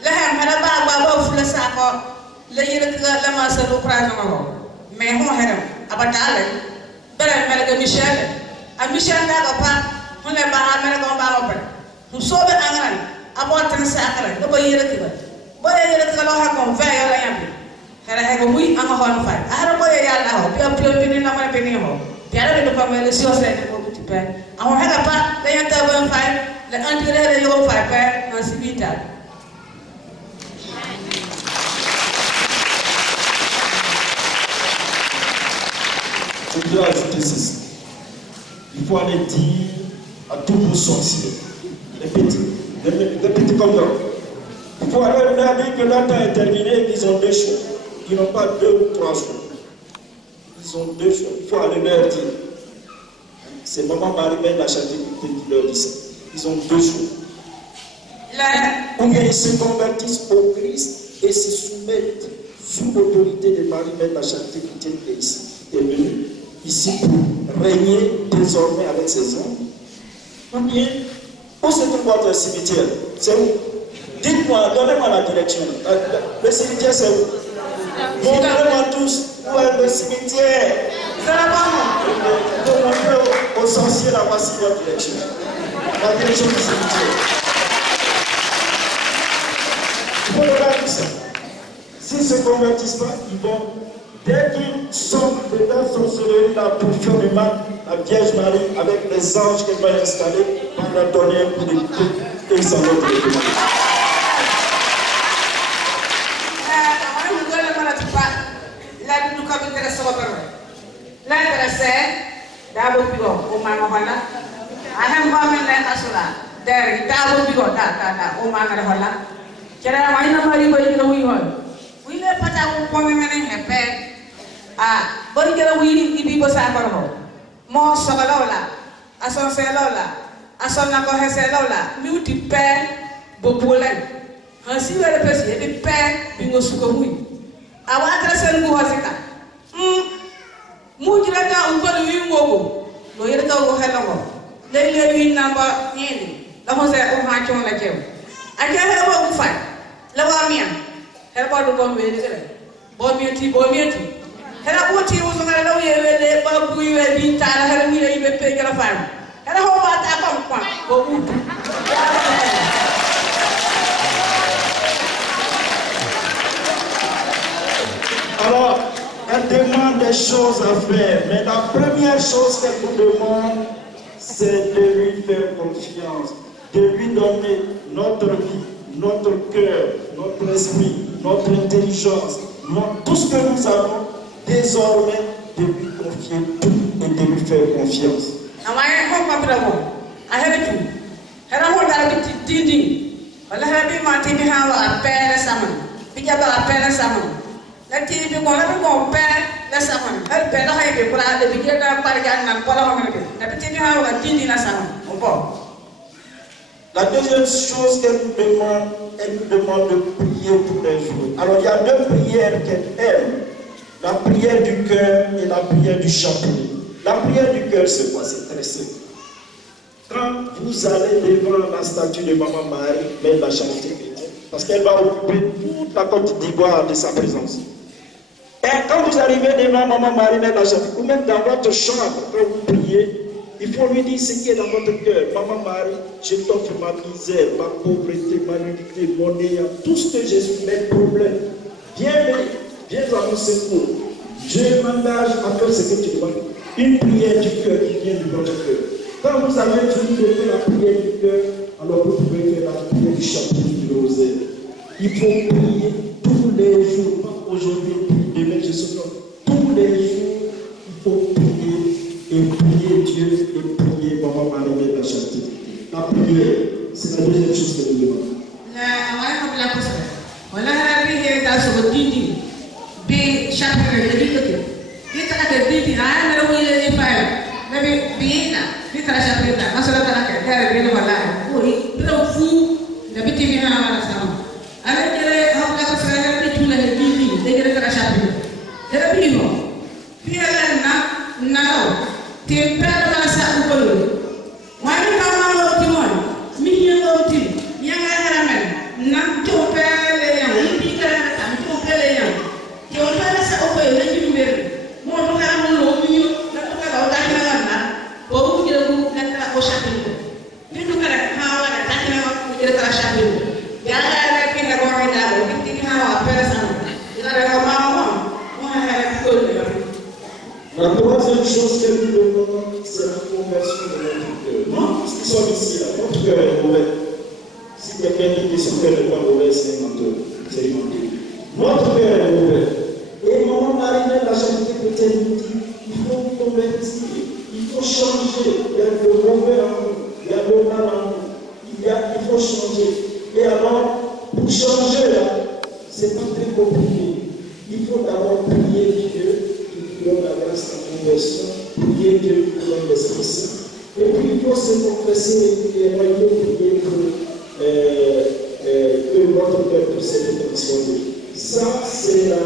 la hem hada ba fula sa ko la yere la ma sa do praga ma mais ho hera abatale bere mele ga Michel a Michel da ko pa on le ba mele ko ba mo pe mu sobe angare abo tan sa akara do ba yere ki ba yere ki lo ha ko ve yo la yambi hera he ko muyi anga ho no fa ara bo ya la ho pio ni na ma pe ni ho piara do ko mele si o se ko on had a part, they enter 1 5, the anti-letter you 5 pair, and Sibita. Je dois ajouter ceci. Il faut aller dire à tous vos sorciers, les petits comme nous. Il faut aller leur dire que leur temps est terminé et qu'ils ont 2 choix. Ils n'ont pas 2 ou 3 choix. Ils ont 2 choix. Il faut aller leur dire. C'est maman Marie-Mère de la Charité qui leur dit ça. Ils ont 2 choix. Ou bien ils se convertissent au Christ et se soumettent sous l'autorité de Marie-Mère de la Charité chrétienne qui est venue ici pour régner désormais avec ses hommes. Ou bien, où se trouve votre cimetière? C'est où? Dites-moi, donnez-moi la direction. Le cimetière, c'est où? Montrez-moi tous où est le cimetière. Demandez aux sorciers la voici votre direction. La direction du cimetière. Il faut regarder tout ça. S'ils ne se convertissent pas, ils vont, dès qu'ils sont de la sorcellerie, la portion du mal, la Vierge Marie, avec les anges qu'elle va installer, va leur donner un coup de pied et ils s'en vont de les demander. La terasa dabo bigo o mama hola ahem homen la asula der dabo bigo da o mama la hola kera ma ina mari ko ina wi hon wi le pata ko ko menen hepe bori kera wi ibi ko sa ko mo so lola ason se lola ason na ko hese lola mi uti pe bo bolen han si wele pesi e pe bingo suko wi awa terasa ngu hosika mujirata ukolo wingogo lo yerta ko helongo le wi namba nyeni la mo se o ha chon la jem ake he bo ku fa la wa miya he ba do ko we dire bo mieti he la ko ti wo so ngala lo ye le ba bu we bi ta la he wi le be pe gala fa he la ho ba ta ko kwa bo bu elle demande des choses à faire. Mais la première chose qu'elle vous demande, c'est de lui faire confiance, de lui donner notre vie, notre cœur, notre esprit, notre intelligence, tout ce que nous avons, désormais, de lui confier tout et de lui faire confiance. La deuxième chose qu'elle nous demande, elle nous demande de prier tous les jours. Alors il y a deux prières qu'elle aime. La prière du cœur et la prière du chapelet. La prière du cœur, c'est quoi? C'est très simple. Quand vous allez devant la statue de Maman Marie, Mère de la Charité chrétienne, parce qu'elle va occuper toute la Côte d'Ivoire de sa présence. Et quand vous arrivez devant Maman Marie, Mère de la Charité, ou même dans votre chambre, quand vous priez, il faut lui dire ce qui est dans votre cœur. Maman Marie, je t'offre ma misère, ma pauvreté, ma nudité, mon néant, tout ce que j'ai suis, mes problèmes. Viens à mon secours. Je m'engage à faire ce que tu demandes. Une prière du cœur qui vient de votre cœur. Quand vous avez fini de faire la prière du cœur, alors vous pouvez faire la prière du chapelet du rosaire. Il faut prier tous les jours, pas aujourd'hui, demain, je sais pas. Tous les jours, il faut prier et prier Dieu et prier Maman Marie de la Charité. La prière, c'est la deuxième chose que nous demandons. La troisième chose qu'elle nous demande, c'est la conversion de notre cœur. Nous qui sommes ici, là, notre cœur est mauvais. Si quelqu'un dit que son cœur n'est pas mauvais, c'est un menteur. C'est une menteur. Notre cœur est mauvais. Et Maman Marie de la Charité chrétienne nous dit, il faut nous convertir, il faut changer. Il y a le mauvais en nous, il y a le mal en nous. Il faut changer. Et alors, pour changer, là, c'est pas très compliqué. Il faut d'abord prier Dieu. La grâce de la conversion, prier Dieu pour l'Esprit Saint. Et puis il faut se confesser régulièrement, il faut prier que notre cœur puisse être transformé. Ça, c'est la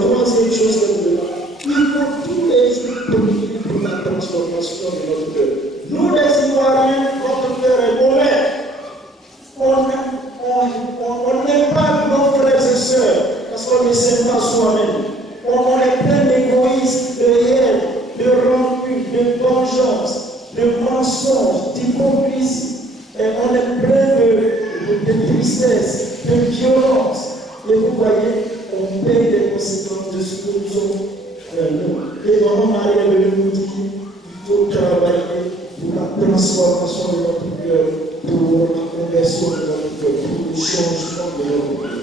troisième chose que nous demandons. Il faut tous les jours prier pour la transformation de notre cœur. Nous les Ivoiriens, notre cœur est mauvais. On n'aime pas nos frères et sœurs. Parce qu'on ne s'aime pas soi-même. On est plein d'égoïsme, de haine, de rancune, de vengeance, de mensonges, d'hypocrisie. Et on est plein de tristesse, de violence. Et vous voyez, on paye les conséquences de ce que nous sommes. Et Maman Marie est venue nous dire qu'il faut travailler pour la transformation de notre cœur, pour la conversion de notre cœur, pour le changement de notre cœur.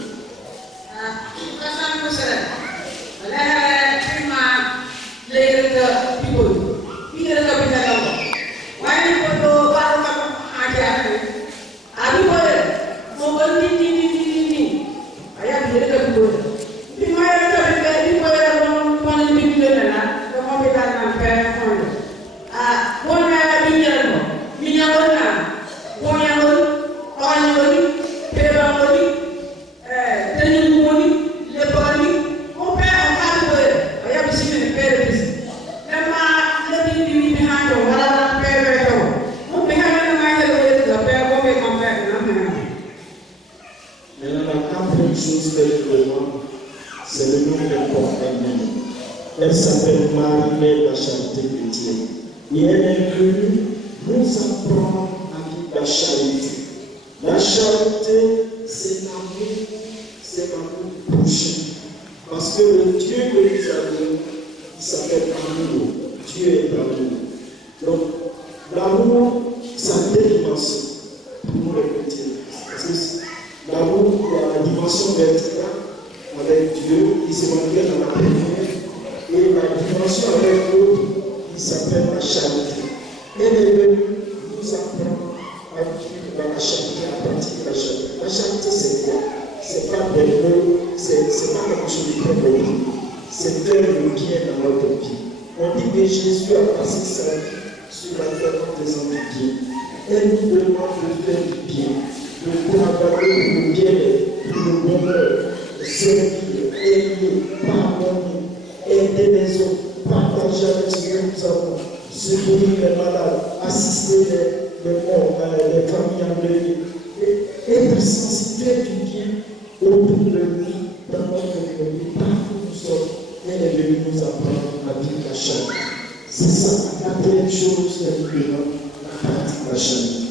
Elle s'appelle Marie, Mère de la Charité chrétienne. Et elle est venue nous apprendre à vivre la charité. La charité, c'est l'amour prochain. que le Dieu que nous avons, il s'appelle amour. Dieu est amour. Donc, l'amour, ça a deux dimensions pour nous les chrétiens. Parce que l'amour, il y a la dimension verticale avec Dieu, qui se manifeste dans la première, et la dimension avec l'autre, qui s'appelle la charité. Et les deux nous apprend à vivre dans la charité, à pratiquer la charité. La charité, c'est quoi? C'est pas des mots, c'est pas quelque chose de très beau. C'est faire le bien dans notre vie. On dit que Jésus a passé sa vie sur la terre en faisant du bien. Elle nous demande de faire du bien, de travailler pour le bien-être, pour le bonheur, de servir, aimer, pardonner, aider les autres, partager avec ce que nous avons, secourir les malades, assister les morts, les familles endeuillées, être sensible du bien autour de nous, dans notre vie, partout où nous sommes. Elle est venue nous apprendre à vivre la charité. C'est ça, la quatrième chose que nous devons la pratique de la charité.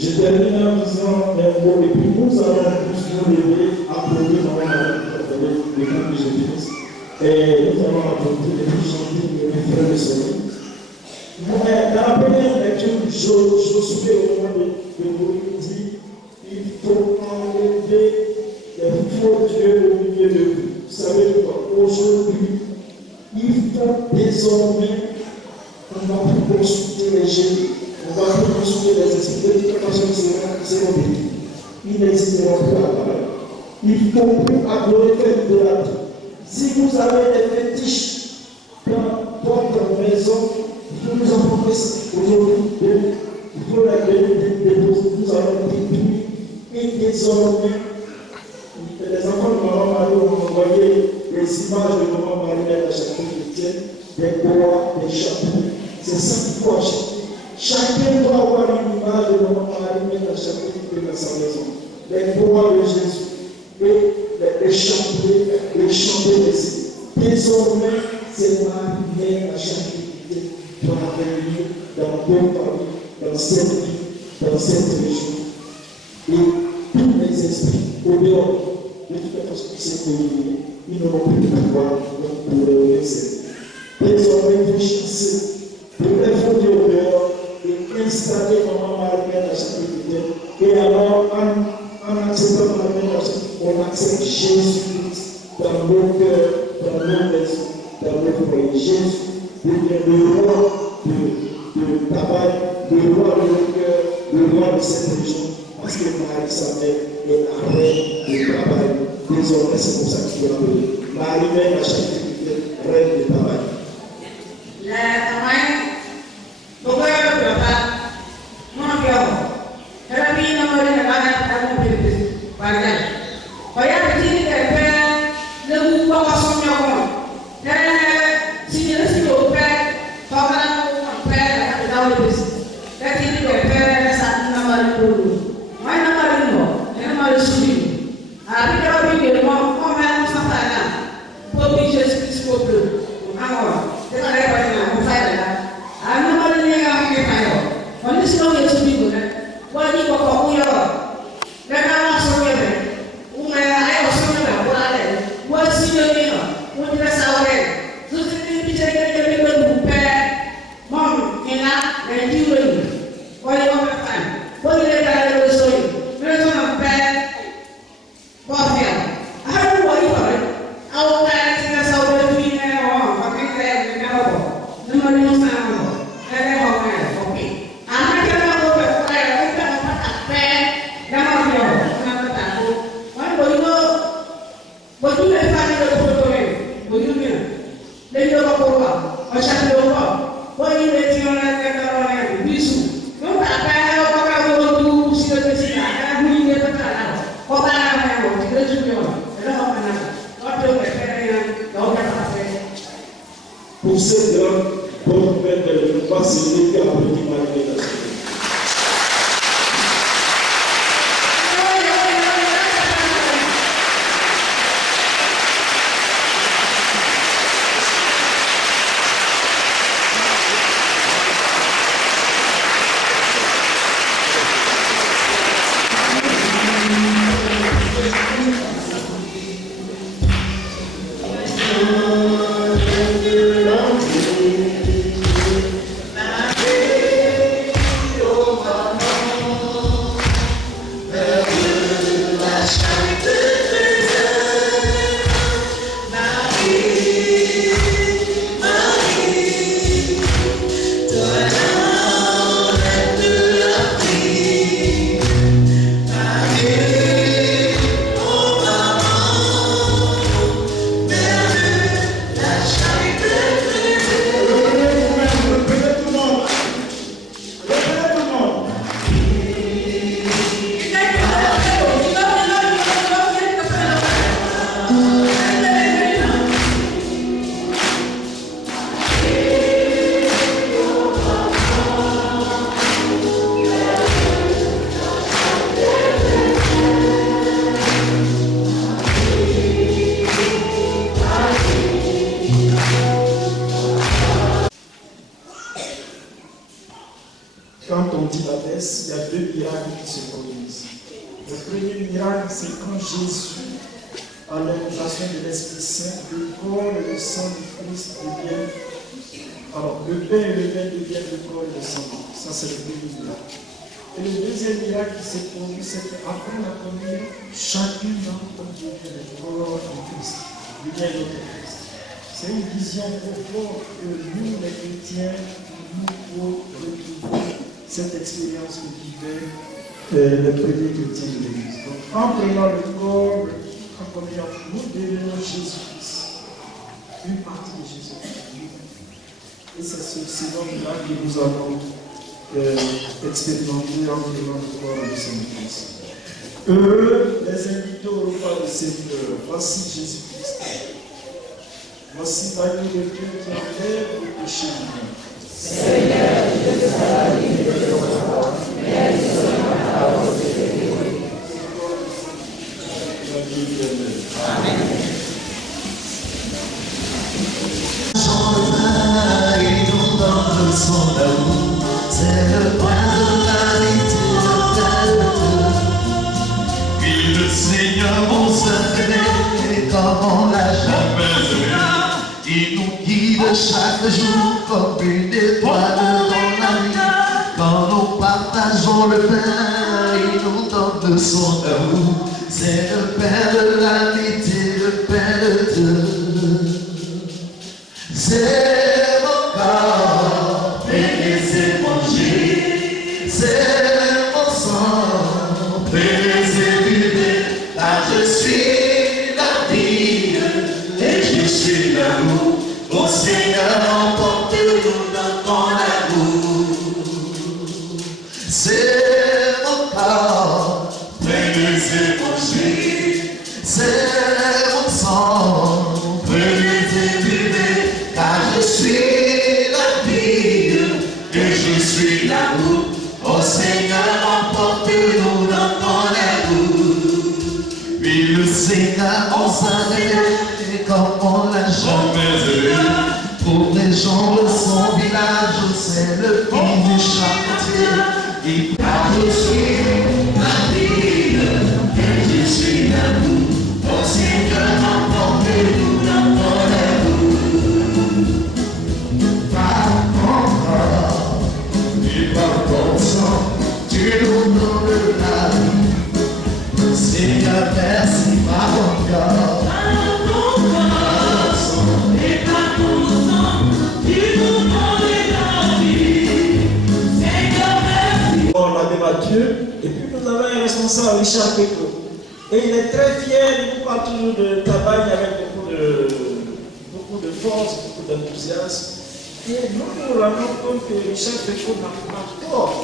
Je termine en disant un mot et puis nous allons tous nous lever, applaudir le camp de Jésus et nous allons applaudir et puis chanter le frère de soleil. Dans la première lecture, Josué au moment de Moïse dit il faut enlever les faux dieux au milieu de vous. Vous savez quoi? Aujourd'hui, il faut désormais, on va plus consulter les génies. On va plus consulter les esprits de toute façon, c'est obéi. Ils n'existeront plus à la parole. Il ne faut plus adorer que de la vie. Si vous avez des fétiches dans votre maison, il faut nous en professer aujourd'hui. Il faut la déposer. Nous allons détruire. Et désormais, les enfants de Maman Marie ont envoyé les images de Maman Marie à la chapelle chrétienne, des bois, des chapeaux. C'est ça qu'il faut acheter. Chacun doit avoir une image de Maman Marie dans chaque équipe dans sa maison. Les pouvoirs de Jésus et les chanter ici. Désormais, c'est Marie à chaque équipe doit venir dans deux familles, dans cette vie, dans cette région. Et tous les esprits au dehors, de toute façon, c'est communié. Ils n'auront plus de pouvoir pour le laisser. Désormais, vous chassez. Vous les fondez au dehors. Et installer Maman Marie dans chaque équipe. Et alors, en acceptant Marie dans chaque équipe, on accepte Jésus dans nos cœurs, dans nos maisons, dans nos foyers. Jésus devient le roi de Tabac, le roi de nos cœurs, le roi de cette région. Parce que Marie, sa mère, est la reine du travail. Désormais, c'est pour ça qu'il faut l'appeler. Marie mène à chaque équipe, reine du travail. et puis applaudis Marie-Mère de la Charité. Quand on dit la messe, il y a deux miracles qui se produisent. Le premier miracle, c'est quand Jésus, à l'onction de l'Esprit Saint, le corps et le sang du Christ deviennent. Alors, le pain et le vin deviennent le corps et le sang. Ça, c'est le premier miracle. Et le deuxième miracle qui s'est produit, c'est qu'après la communion, chacun d'entre nous devient le corps du Christ, devient notre Christ. C'est une vision profonde que nous, les chrétiens, nous pouvons retrouver cette expérience que vivait le premier chrétien de l'Église. Donc, en prenant le corps, en communion, nous devenons Jésus-Christ, une partie de Jésus-Christ. Et c'est ce là que nous avons expérimenté en prenant le corps du Saint-Christ. Eux, les invités au repas du Seigneur, voici Jésus-Christ. Voici l'agneau de Dieu qui enlève le péché du monde. Seigneur, je te salue de ton corps, mais sur ma parole de vérité. Amen. Il nous donne son amour, c'est le pain de la l'éternité. Puis le Seigneur, mon secret, comme on l'a jamais. Il nous guide chaque jour comme une étoile dans la nuit. Quand nous partageons le pain, il nous donne son amour. C'est le pain de l'amitié, le pain de Dieu. C'est mon corps, c'est manger. C'est mon sang, c'est vivre. Là je suis la vie et je suis l'amour. Ô Seigneur, emporte-nous dans ton amour. C'est mon corps, c'est manger. C'est mon sang, c'est vivre. Car je suis la vie et je suis l'amour. Ô Seigneur, emporte-nous dans ton amour. Puis le Seigneur, on s'en est comme on l'a jamais vu. Pour les gens de son village, c'est le fils du charpentier. Et car je suis la vie et je suis l'amour. Ô Seigneur, emporte-nous dans ton amour. Par ton corps et par ton sang, tu nous donnes la vie. Seigneur, merci par ton corps. Par ton corps et par ton sang, tu nous donnes la vie. Seigneur, merci. On a débattu, et puis nous avons un responsable, Richard Péco. Et il est très fier, il nous parle toujours de travail avec beaucoup de force, beaucoup d'enthousiasme. Et nous nous rendons compte que Richard Péco n'a pas tort.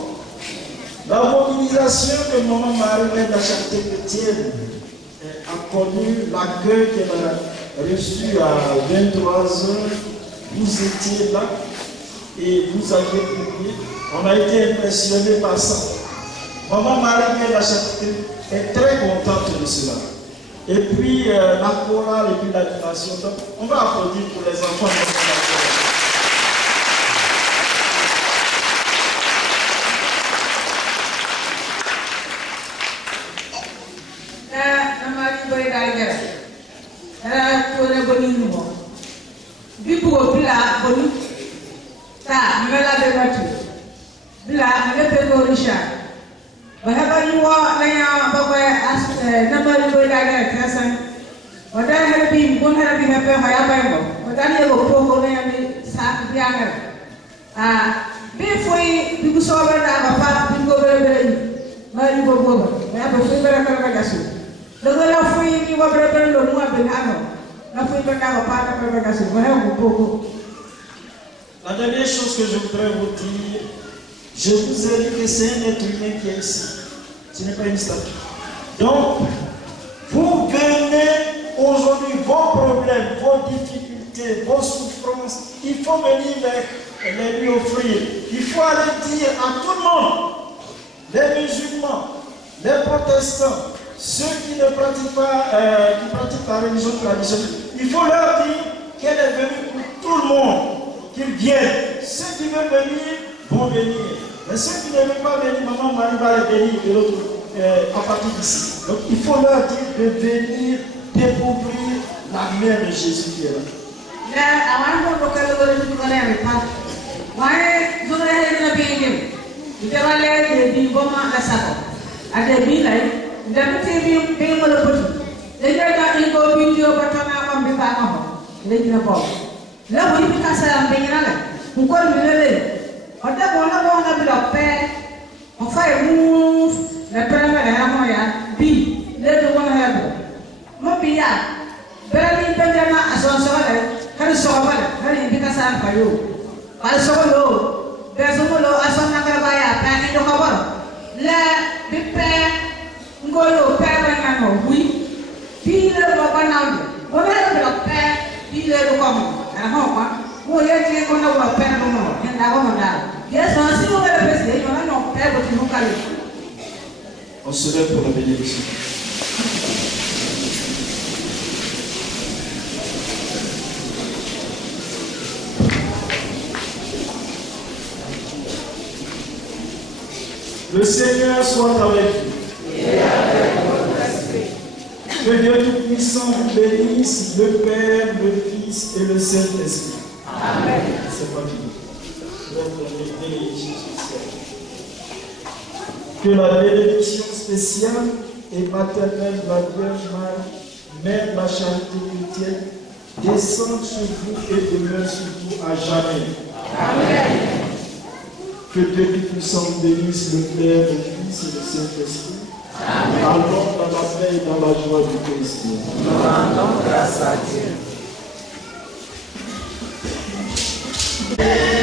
La mobilisation que Maman Marie-Mère de la Charité chrétienne a connu, l'accueil qu'elle a reçu à 23h, vous étiez là. et vous aviez prié. On a été impressionné par ça. Maman Marie de la Charité est très contente de cela. Et puis la chorale et puis l'animation. Donc, on va applaudir pour les enfants de la chorale. La dernière chose que je voudrais vous dire, je vous ai dit que c'est un être humain qui est ici. Ce n'est pas une statue. Donc, vous venez aujourd'hui, vos problèmes, vos difficultés, vos souffrances, il faut venir les lui offrir. Il faut aller dire à tout le monde, les musulmans, les protestants, ceux qui ne pratiquent pas, qui pratiquent la religion traditionnelle, il faut leur dire qu'elle est venue pour tout le monde, qu'ils viennent. Ceux qui veulent venir vont venir. Mais ceux qui ne veulent pas venir, maman Marie va les venir de l'autre à partir d'ici. Donc il faut leur dire de venir découvrir la mère de Jésus qui est là. On se lève pour la bénédiction. Le Seigneur soit avec vous. Et avec votre esprit. Que Dieu Tout-Puissant vous bénisse, le Père, le Fils et le Saint-Esprit. Amen. C'est pas fini. Que la bénédiction spéciale et maternelle de la Vierge Marie, Mère de la charité chrétienne, descende sur vous et demeure sur vous à jamais. Amen. Que Dieu Tout-Puissant vous bénisse, le Père, le Fils et le Saint-Esprit. Allons dans la paix et dans la joie du Christ. Nous rendons grâce à Dieu. Yeah.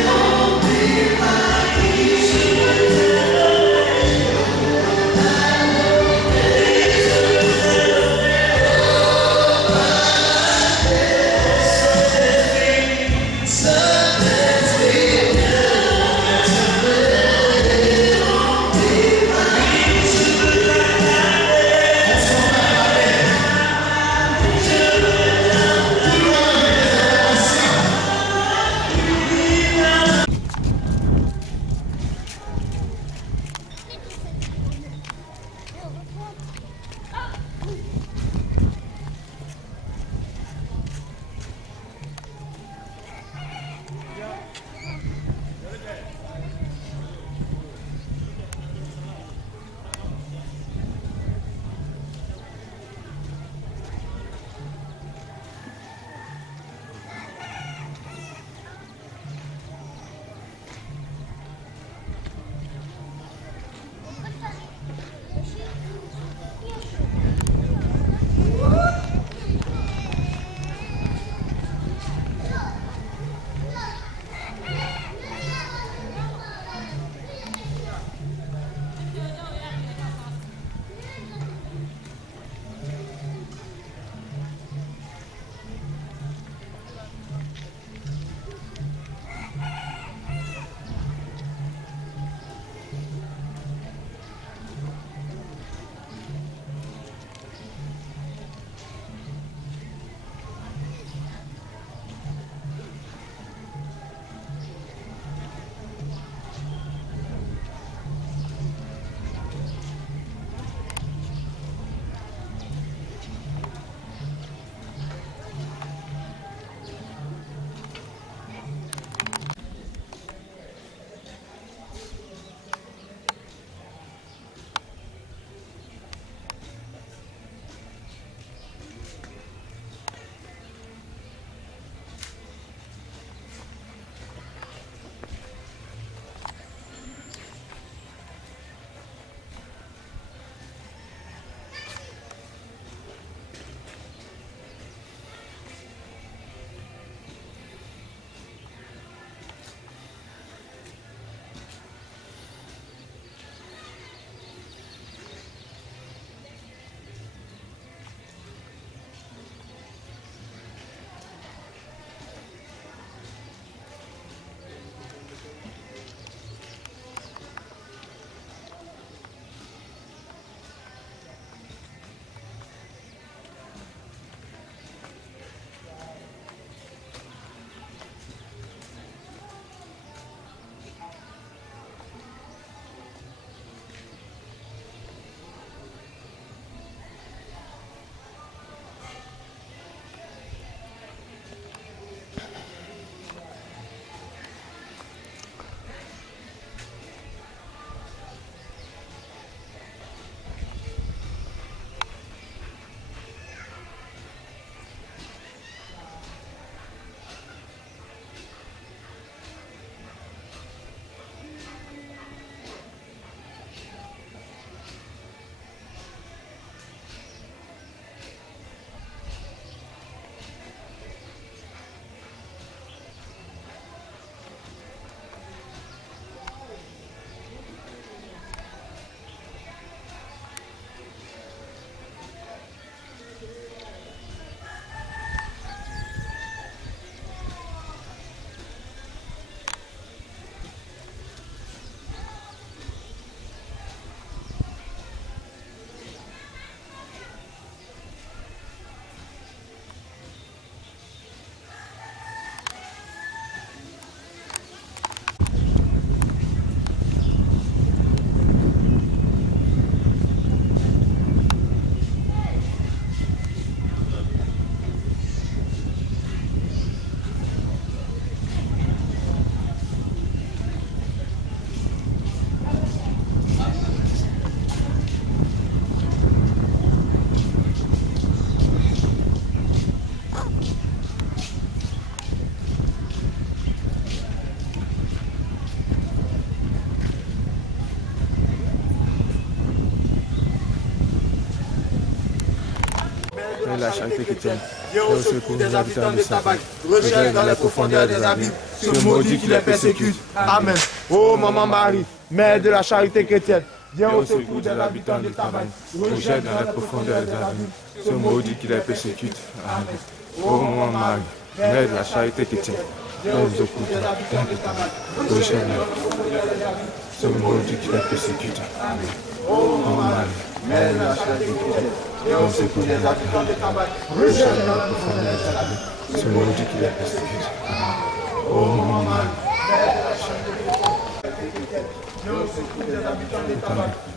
et la charité chrétienne. Viens au secours des habitants de Tabac. Recherche dans les profondeurs des abîmes ce maudit qui les persécute. Amen. Ô Maman Marie, Mère de la charité chrétienne, viens au secours des habitants de Tabac. Rejette dans les profondeurs des abîmes ce maudit qui les persécute. Amen. Ô Maman Marie, Mère de la charité chrétienne, viens au secours des habitants de Tabac. Rejette dans les profondeurs des abîmes ce maudit qui les persécute. Amen. Ô Maman Marie, Mère de la charité chrétienne, viens au secours des habitants de Tabac. Rejette dans les profondeurs des abîmes ce maudit qui les persécute. Amen. Ô Maman Marie,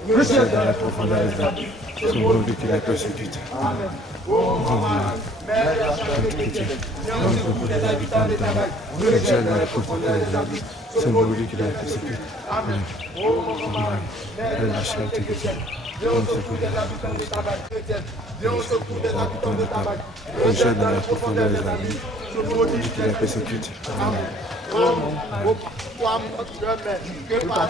rejette dans la profondeur des abîmes ce maudit qui les persécute. Amen. Ô Maman, Mère de la charité chrétienne, viens au secours des habitants de Tabac. Rejette dans la profondeur des abîmes ce maudit qui les persécute. Amen. Ô Maman, Mère de la charité chrétienne, viens au secours des habitants de Tabac. Viens au secours des habitants de Tabac. Rejette dans la profondeur des abîmes ce maudit qui les persécute. Amen. Ô Maman, que par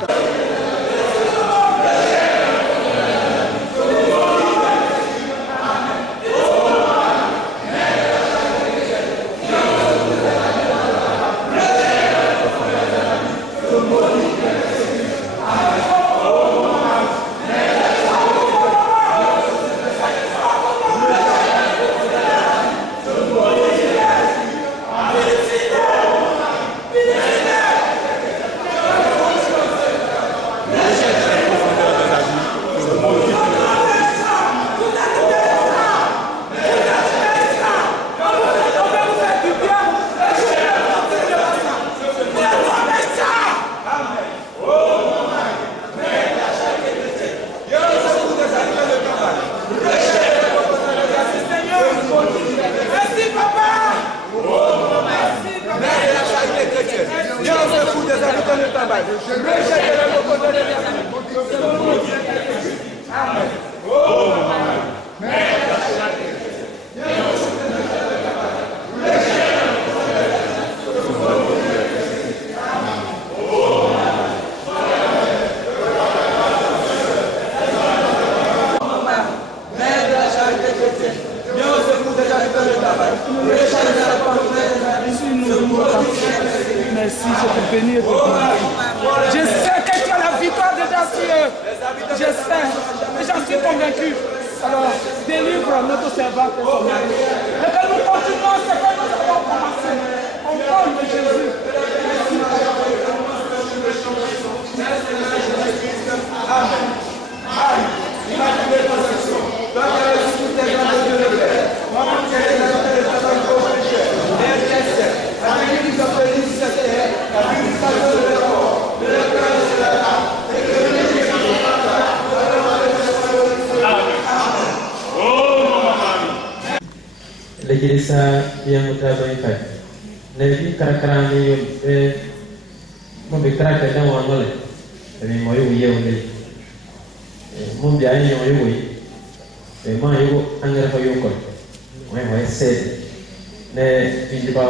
Merci, je te bénis et te glorifie. Je sais que tu as la victoire déjà sur eux. Je sais, et j'en suis convaincu. Alors, délivre notre servante et son mari. Et que nous continuons ce que nous avons commencé. Au nom de Jésus. Amen. L'Église yang travaille fait. Nevi karakarani mo be karaka dan wa ngole. Ni mo yu ye woni. Mo bi ayi yo yu wi. E ma yu angara ko yu ko. Mo mo se ne di ba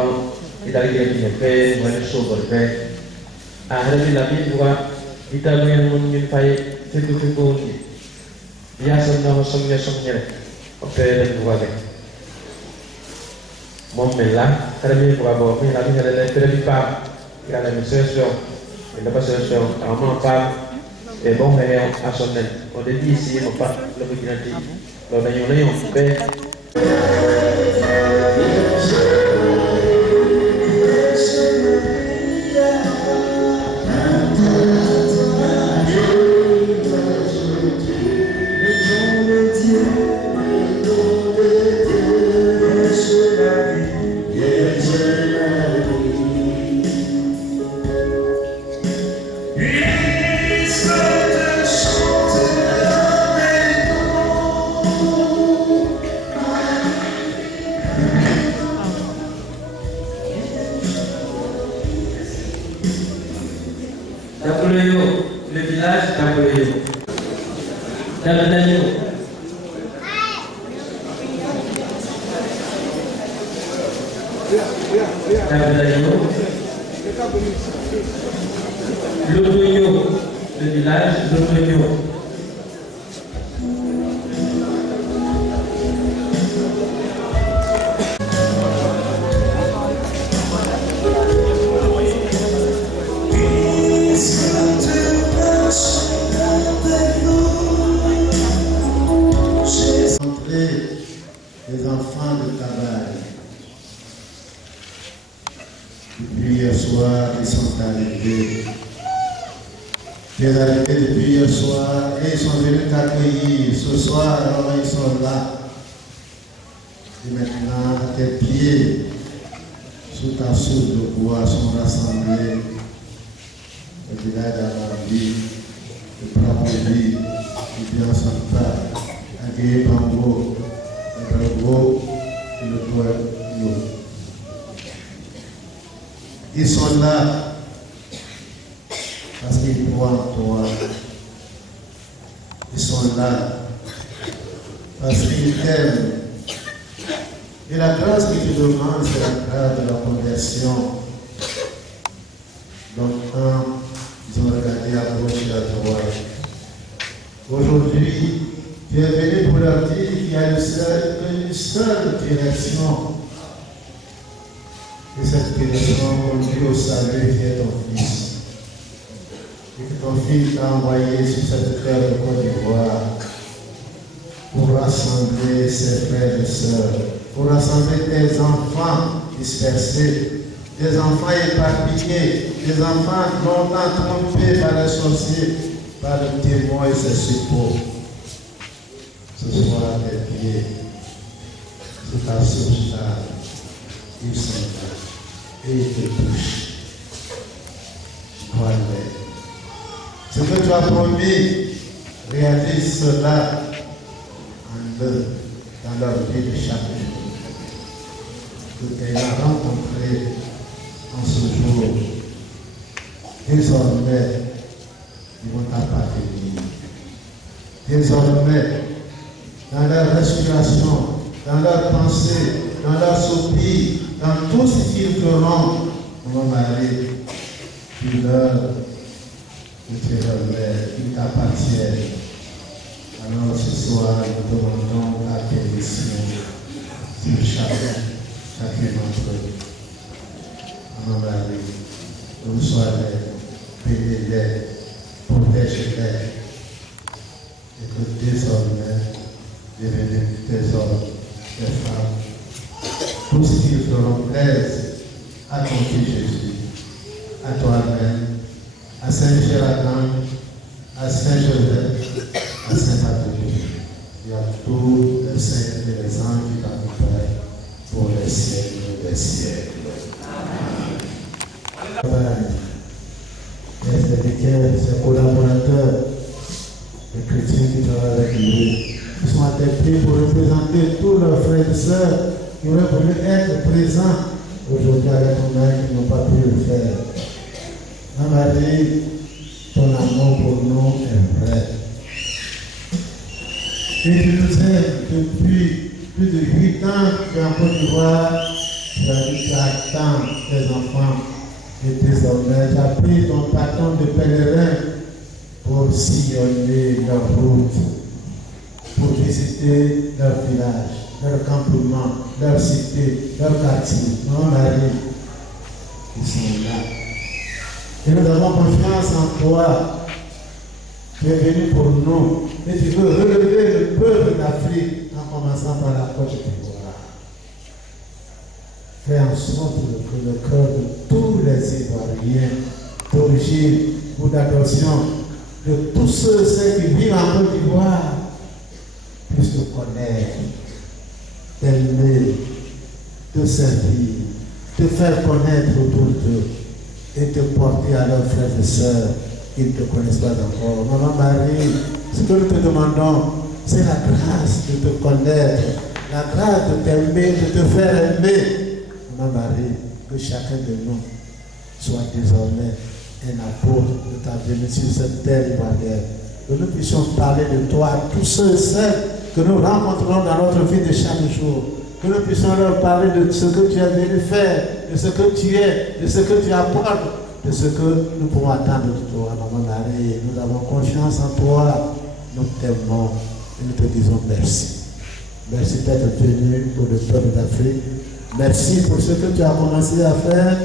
idari di pe mo ne so ko pe. Ahra di labi buka kita yang mungkin pai fitu ya sonna somnya ope dan buka ke. Mon là, très bien pour avoir mis la vie de l'intérêt pas, il y a l'administration, il n'y a pas de solution, vraiment pas, et bon, mais à son aide. On dit ici, on pas le vigilante, on a fait. Le village d'Apoléo. D'Abadayo. D'Abadayo. L'Otonio. Le village d'Otonio. soir, ils sont arrivés. Ils arrivés depuis hier soir et ils sont venus t'accueillir. Ce soir, alors ils sont là. Et maintenant, à tes pieds, sous ta source de bois, sont rassemblés. Le village d'Arabie, le Braboli, le bien Santa, Agé Bambo, le Brabo et le Toyo. Ils sont là parce qu'ils croient en toi. Ils sont là parce qu'ils t'aiment. Et la grâce que tu demandes, c'est la grâce de la conversion. Donc, quand ils ont regardé à gauche et à droite, aujourd'hui, tu es venu pour leur dire qu'il y a une seule direction. Et cette direction conduit au salut qui est ton Fils. Et que ton Fils t'a envoyé sur cette terre de Côte d'Ivoire pour rassembler ses frères et sœurs, pour rassembler tes enfants dispersés, des enfants éparpillés, des enfants longtemps trompés par les sorciers, par le démon et ses suppôts. Ce soir, à tes pieds, sous ta source, ils sont là et ils te touchent. Crois-les. Ce que tu as promis, réalise cela en eux, dans leur vie de chaque jour. Que tu aies rencontré en ce jour. Désormais, ils vont t'appartenir. Désormais, dans leur respiration, dans leur pensée, dans leur soupir, dans tout ce qu'ils feront, mon mari, tu leur remets, ils t'appartiennent. Alors ce soir, nous demandons la bénédiction sur chacun d'entre eux. Mon mari, nous soyons bénis-les, protège-les, et que désormais, devenez tes hommes, tes femmes. Tout ce qu'ils feront plaise à ton Fils Jésus, à toi-même, à Saint-Gérardin, à Saint-Joseph, à Saint-Barthélemy, et à tous les saints et les anges qui t'accompagnent pour les siècles des siècles. Amen. Ses collaborateurs, les chrétiens qui travaillent avec lui, ils sont à tes pieds pour représenter tous leurs frères et sœurs qui auraient voulu être présents aujourd'hui avec nous, qui n'ont pas pu le faire. Ma Marie, ton amour pour nous est vrai. Et tu nous aides depuis plus de 8 ans que en Côte d'Ivoire, tu as dit que tu attends tes enfants. Et désormais, tu as pris ton bâton de pèlerin pour sillonner leur route, pour visiter leur village, leur campement, leur cité, leur quartier. Mon mari, ils sont là. Et nous avons confiance en toi. Tu es venu pour nous. Et tu veux relever le peuple d'Afrique en commençant par la Côte d'Ivoire. Fais en sorte que le cœur de tous les Ivoiriens d'origine ou d'adoption, de tous ceux qui vivent en Côte d'Ivoire, puissent te connaître, t'aimer, te servir, te faire connaître autour d'eux et te porter à leurs frères et sœurs qui ne te connaissent pas encore. Maman Marie, ce que nous te demandons, c'est la grâce de te connaître, la grâce de t'aimer, de te faire aimer. Maman Marie, que chacun de nous soit désormais un apôtre de ta venue sur cette terre ivoirienne. Que nous puissions parler de toi à tous ceux et celles que nous rencontrons dans notre vie de chaque jour. Que nous puissions leur parler de ce que tu es venu faire, de ce que tu es, de ce que tu apportes, de ce que nous pouvons attendre de toi. Maman Marie, nous avons confiance en toi, nous t'aimons et nous te disons merci. Merci d'être venu pour le peuple d'Afrique. Merci pour ce que tu as commencé à faire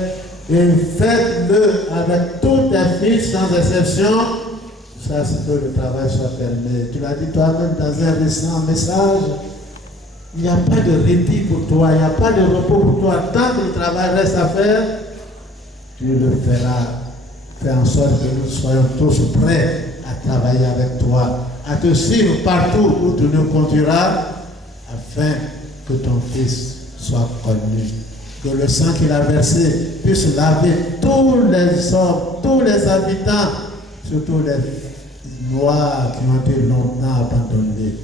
et faites-le avec tous tes fils sans exception. Ça, c'est que le travail soit terminé. Tu l'as dit toi-même dans un récent message. Il n'y a pas de répit pour toi, il n'y a pas de repos pour toi. Tant que le travail reste à faire, tu le feras. Fais en sorte que nous soyons tous prêts à travailler avec toi, à te suivre partout où tu nous conduiras, afin que ton Fils soit connu. Que le sang qu'il a versé puisse laver tous les hommes, tous les habitants, surtout les Noirs qui ont été longtemps abandonnés.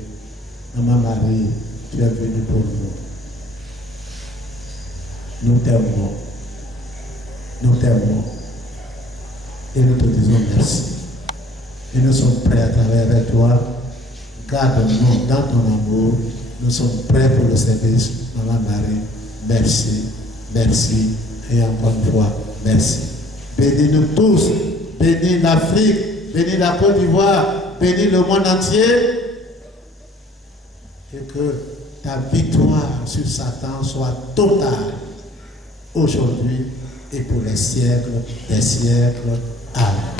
Maman Marie, tu es venue pour nous. Nous t'aimons. Nous t'aimons. Et nous te disons merci. Et nous sommes prêts à travailler avec toi. Garde-nous dans ton amour. Nous sommes prêts pour le service. Maman Marie, merci. Merci. Et encore une fois, merci. Bénis-nous tous. Bénis l'Afrique. Bénis la Côte d'Ivoire. Bénis le monde entier. Et que ta victoire sur Satan soit totale. Aujourd'hui et pour les siècles des siècles. Amen.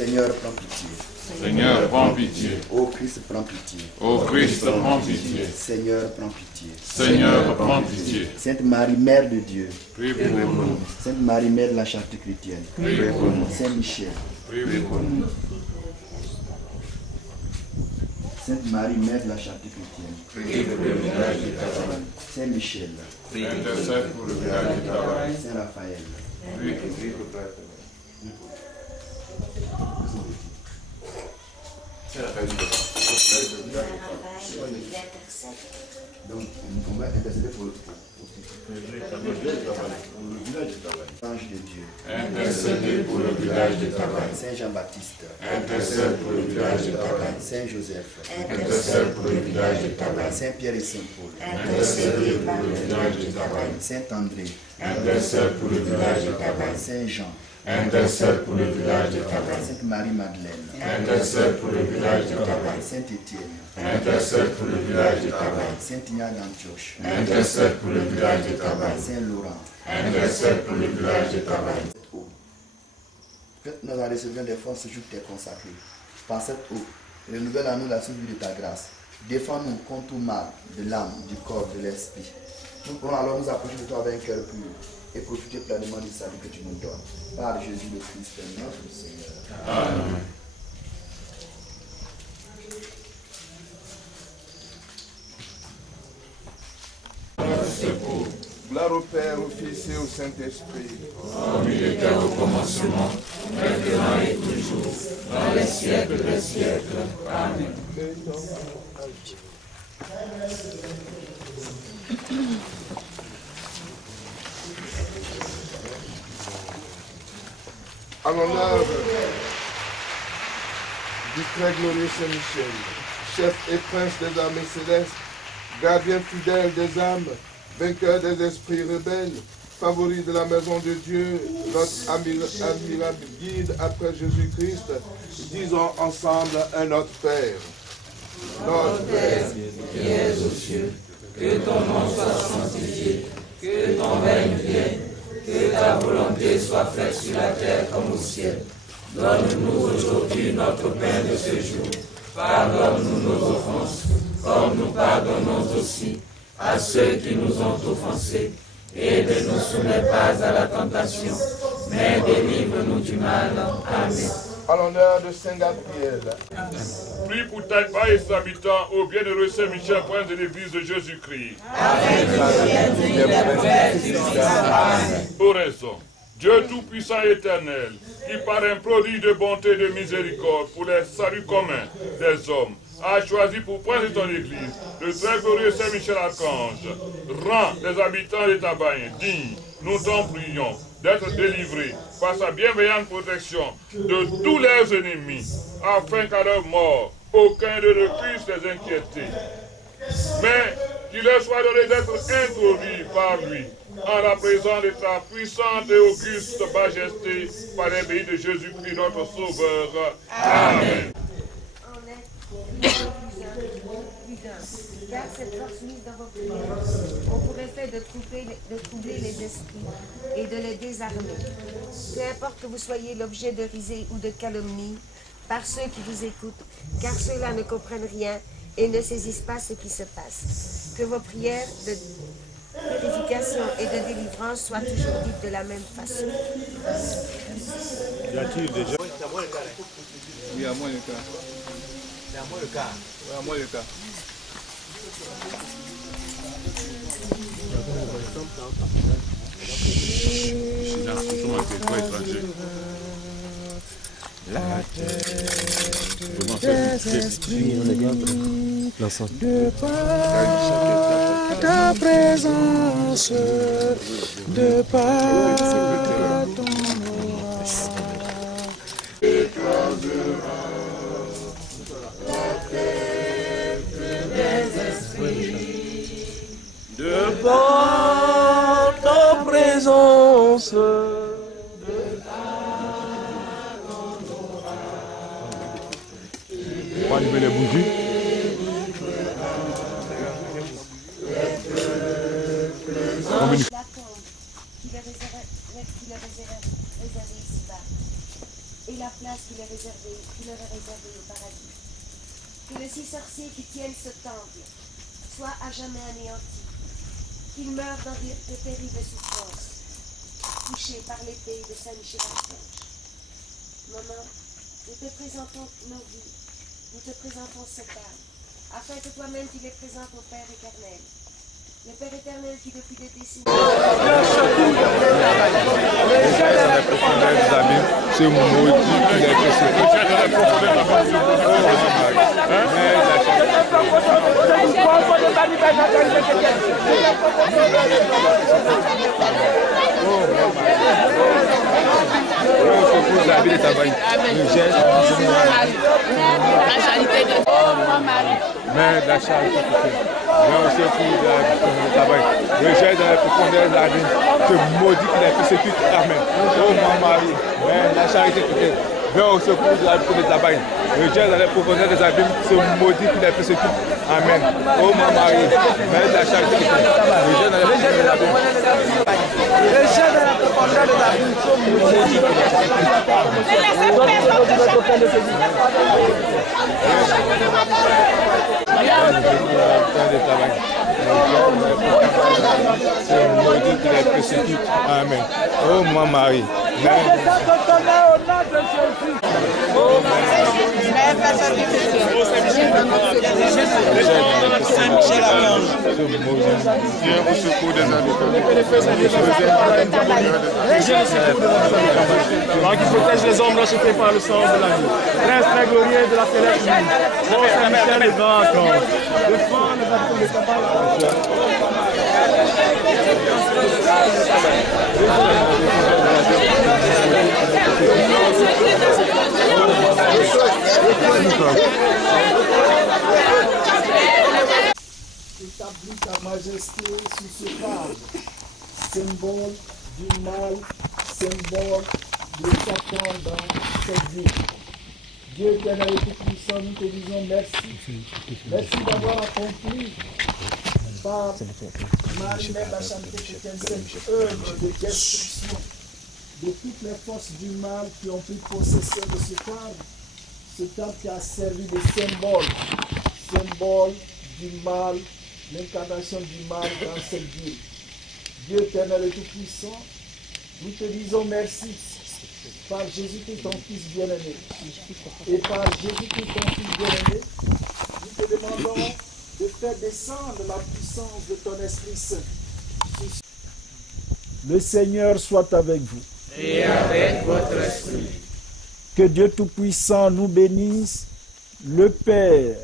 Seigneur, prends pitié. Seigneur, prends pitié. Ô Christ, prends pitié. Ô Christ, prends pitié. Seigneur, prends pitié. Seigneur, prends pitié. Sainte Marie, Mère de Dieu. Prie pour nous. Sainte Marie, Mère de la Charité chrétienne. Prie pour nous. Saint Michel. Prie pour nous. Sainte Marie, Mère de la Charité chrétienne. Prie pour le village de Tabac. Saint Michel. Intercède pour le village de Tabac. Saint Raphaël. Prie pour Donc, on va intercéder pour le Ange de Dieu. Intercédez pour le village de Tabac. Saint Jean-Baptiste. Intercède pour le village de Tabac. Saint Joseph. Intercède pour le village de Tabac. Saint Pierre et Saint Paul. Intercédez pour le village de Tabac. Saint André. Intercède pour le village de Tabac. Saint Jean. Intercède pour le village de Tabac. Sainte Marie-Madeleine. Intercède pour le village de Tabac. Saint Étienne. Intercède pour le village de Tabac. Saint Ignace d'Antioche. Intercède pour le village de Tabac. Saint Laurent. Intercède pour le village de Tabac. Que nous en recevions des forces jour t'es consacré. Par cette eau, renouvelle à nous la survie de ta grâce. Défends-nous contre tout mal de l'âme, du corps, de l'esprit. Nous pourrons alors nous approcher de toi avec un cœur pur et profiter pleinement du salut que tu nous donnes. Par Jésus le Christ, notre Seigneur. Amen. Gloire Gloire au Père, au Fils et au Saint-Esprit. Comme il était au commencement, maintenant et toujours, dans les siècles des siècles. Amen. En l'honneur du très glorieux Saint-Michel, chef et prince des armées célestes, gardien fidèle des âmes, vainqueur des esprits rebelles, favori de la maison de Dieu, notre admirable guide après Jésus-Christ, disons ensemble un Notre Père. Notre Père, qui es aux cieux, que ton nom soit sanctifié, que ton règne vienne, que ta volonté soit faite sur la terre comme au ciel. Donne-nous aujourd'hui notre pain de ce jour. Pardonne-nous nos offenses, comme nous pardonnons aussi à ceux qui nous ont offensés. Et ne nous soumets pas à la tentation, mais délivre-nous du mal. Amen. À l'honneur de Saint Gabriel. Prie pour Taïba et ses habitants, au bienheureux Saint-Michel, prince de l'église de Jésus-Christ. Pour raison, Dieu Tout-Puissant et Éternel, qui par un prodige de bonté et de miséricorde pour les saluts communs des hommes, a choisi pour prince de ton église le très glorieux Saint-Michel Archange. Rends les habitants de Tabagne dignes, nous t'en prions, d'être délivrés par sa bienveillante protection de tous leurs ennemis, afin qu'à leur mort, aucun ne puisse les inquiéter. Mais qu'il leur soit donné d'être introduits par lui, en la présence de ta puissante et auguste majesté, par l'ébéi de Jésus-Christ, notre Sauveur. Amen. Car cette force mise dans vos prières, on pourrait faire de troubler les esprits et de les désarmer. Peu importe que vous soyez l'objet de risées ou de calomnies par ceux qui vous écoutent, car ceux-là ne comprennent rien et ne saisissent pas ce qui se passe. Que vos prières de purification et de délivrance soient toujours dites de la même façon. Y a-t-il déjà? Oui, à moi le cas. C'est à moi le cas. Oui, à moi le cas. La tête des esprits de par ta présence, de par ton aura. De par ta présence, On va allumer les bougies. La tombe qui leur est réservée ici-bas et la place qui leur est réservée au paradis. Que les 6 sorciers qui tiennent ce temple soient à jamais anéantis, qu'ils meurent dans de terribles souffrances, touchés par l'épée de Saint-Michel Archange. Maman, nous te présentons nos vies, nous te présentons cette âme, afin que toi-même tu les présentes au Père éternel. Le Père éternel qui depuis des décennies... C'est mon maudit qui a été Mère de la charité, viens au secours de travail. Rejette dans les profondeurs de la vie, te maudit qui les persécute. Amen. Oh mon Marie, Mère de la charité, viens au secours de la vie de travail. Rejette dans les profondeurs des abîmes, ce maudit qui les persécute. Amen. Oh mon Marie, Mère de la charité, rejette dans les profondeurs des abîmes. Rejette dans la profondeur des abîmes, ce maudit qui les persécute. Amen. Oh, ma Marie, descends de tonnerre au nom de Jésus. Viens au secours des habitants. Qui protège les hommes rachetés par le sang de la vie. Prince très glorieux de la céleste nuit. Bon Saint-Michel est grand encore. Défends les habitants de campagne. Établis ta majesté sur ce phare, symbole du mal, symbole de Satan dans cette vie. Dieu éternel et tout-puissant, nous te disons merci. Merci d'avoir accompli par Marie-Mère la Sainteté chrétienne cette œuvre de destruction de toutes les forces du mal qui ont pris possession de ce cadre qui a servi de symbole du mal, l'incarnation du mal dans cette ville. Dieu éternel et tout-puissant, nous te disons merci par Jésus-Christ, ton Fils bien-aimé. Et par Jésus-Christ, ton Fils bien-aimé, nous te demandons de faire descendre la puissance de ton Esprit Saint. Le Seigneur soit avec vous. Et avec votre esprit. Que Dieu Tout-Puissant nous bénisse, le Père,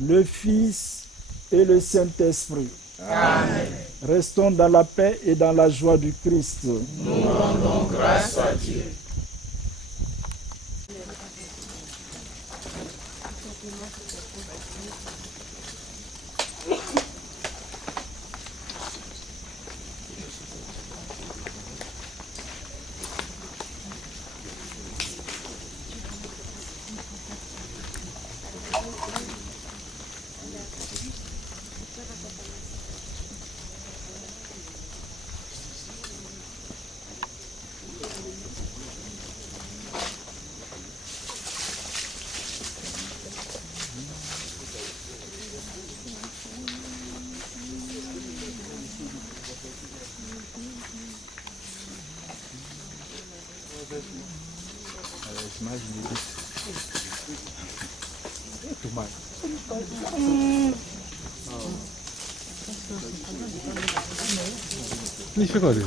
le Fils et le Saint-Esprit. Amen. Restons dans la paix et dans la joie du Christ. Nous rendons grâce à Dieu. Il fait quoi déjà?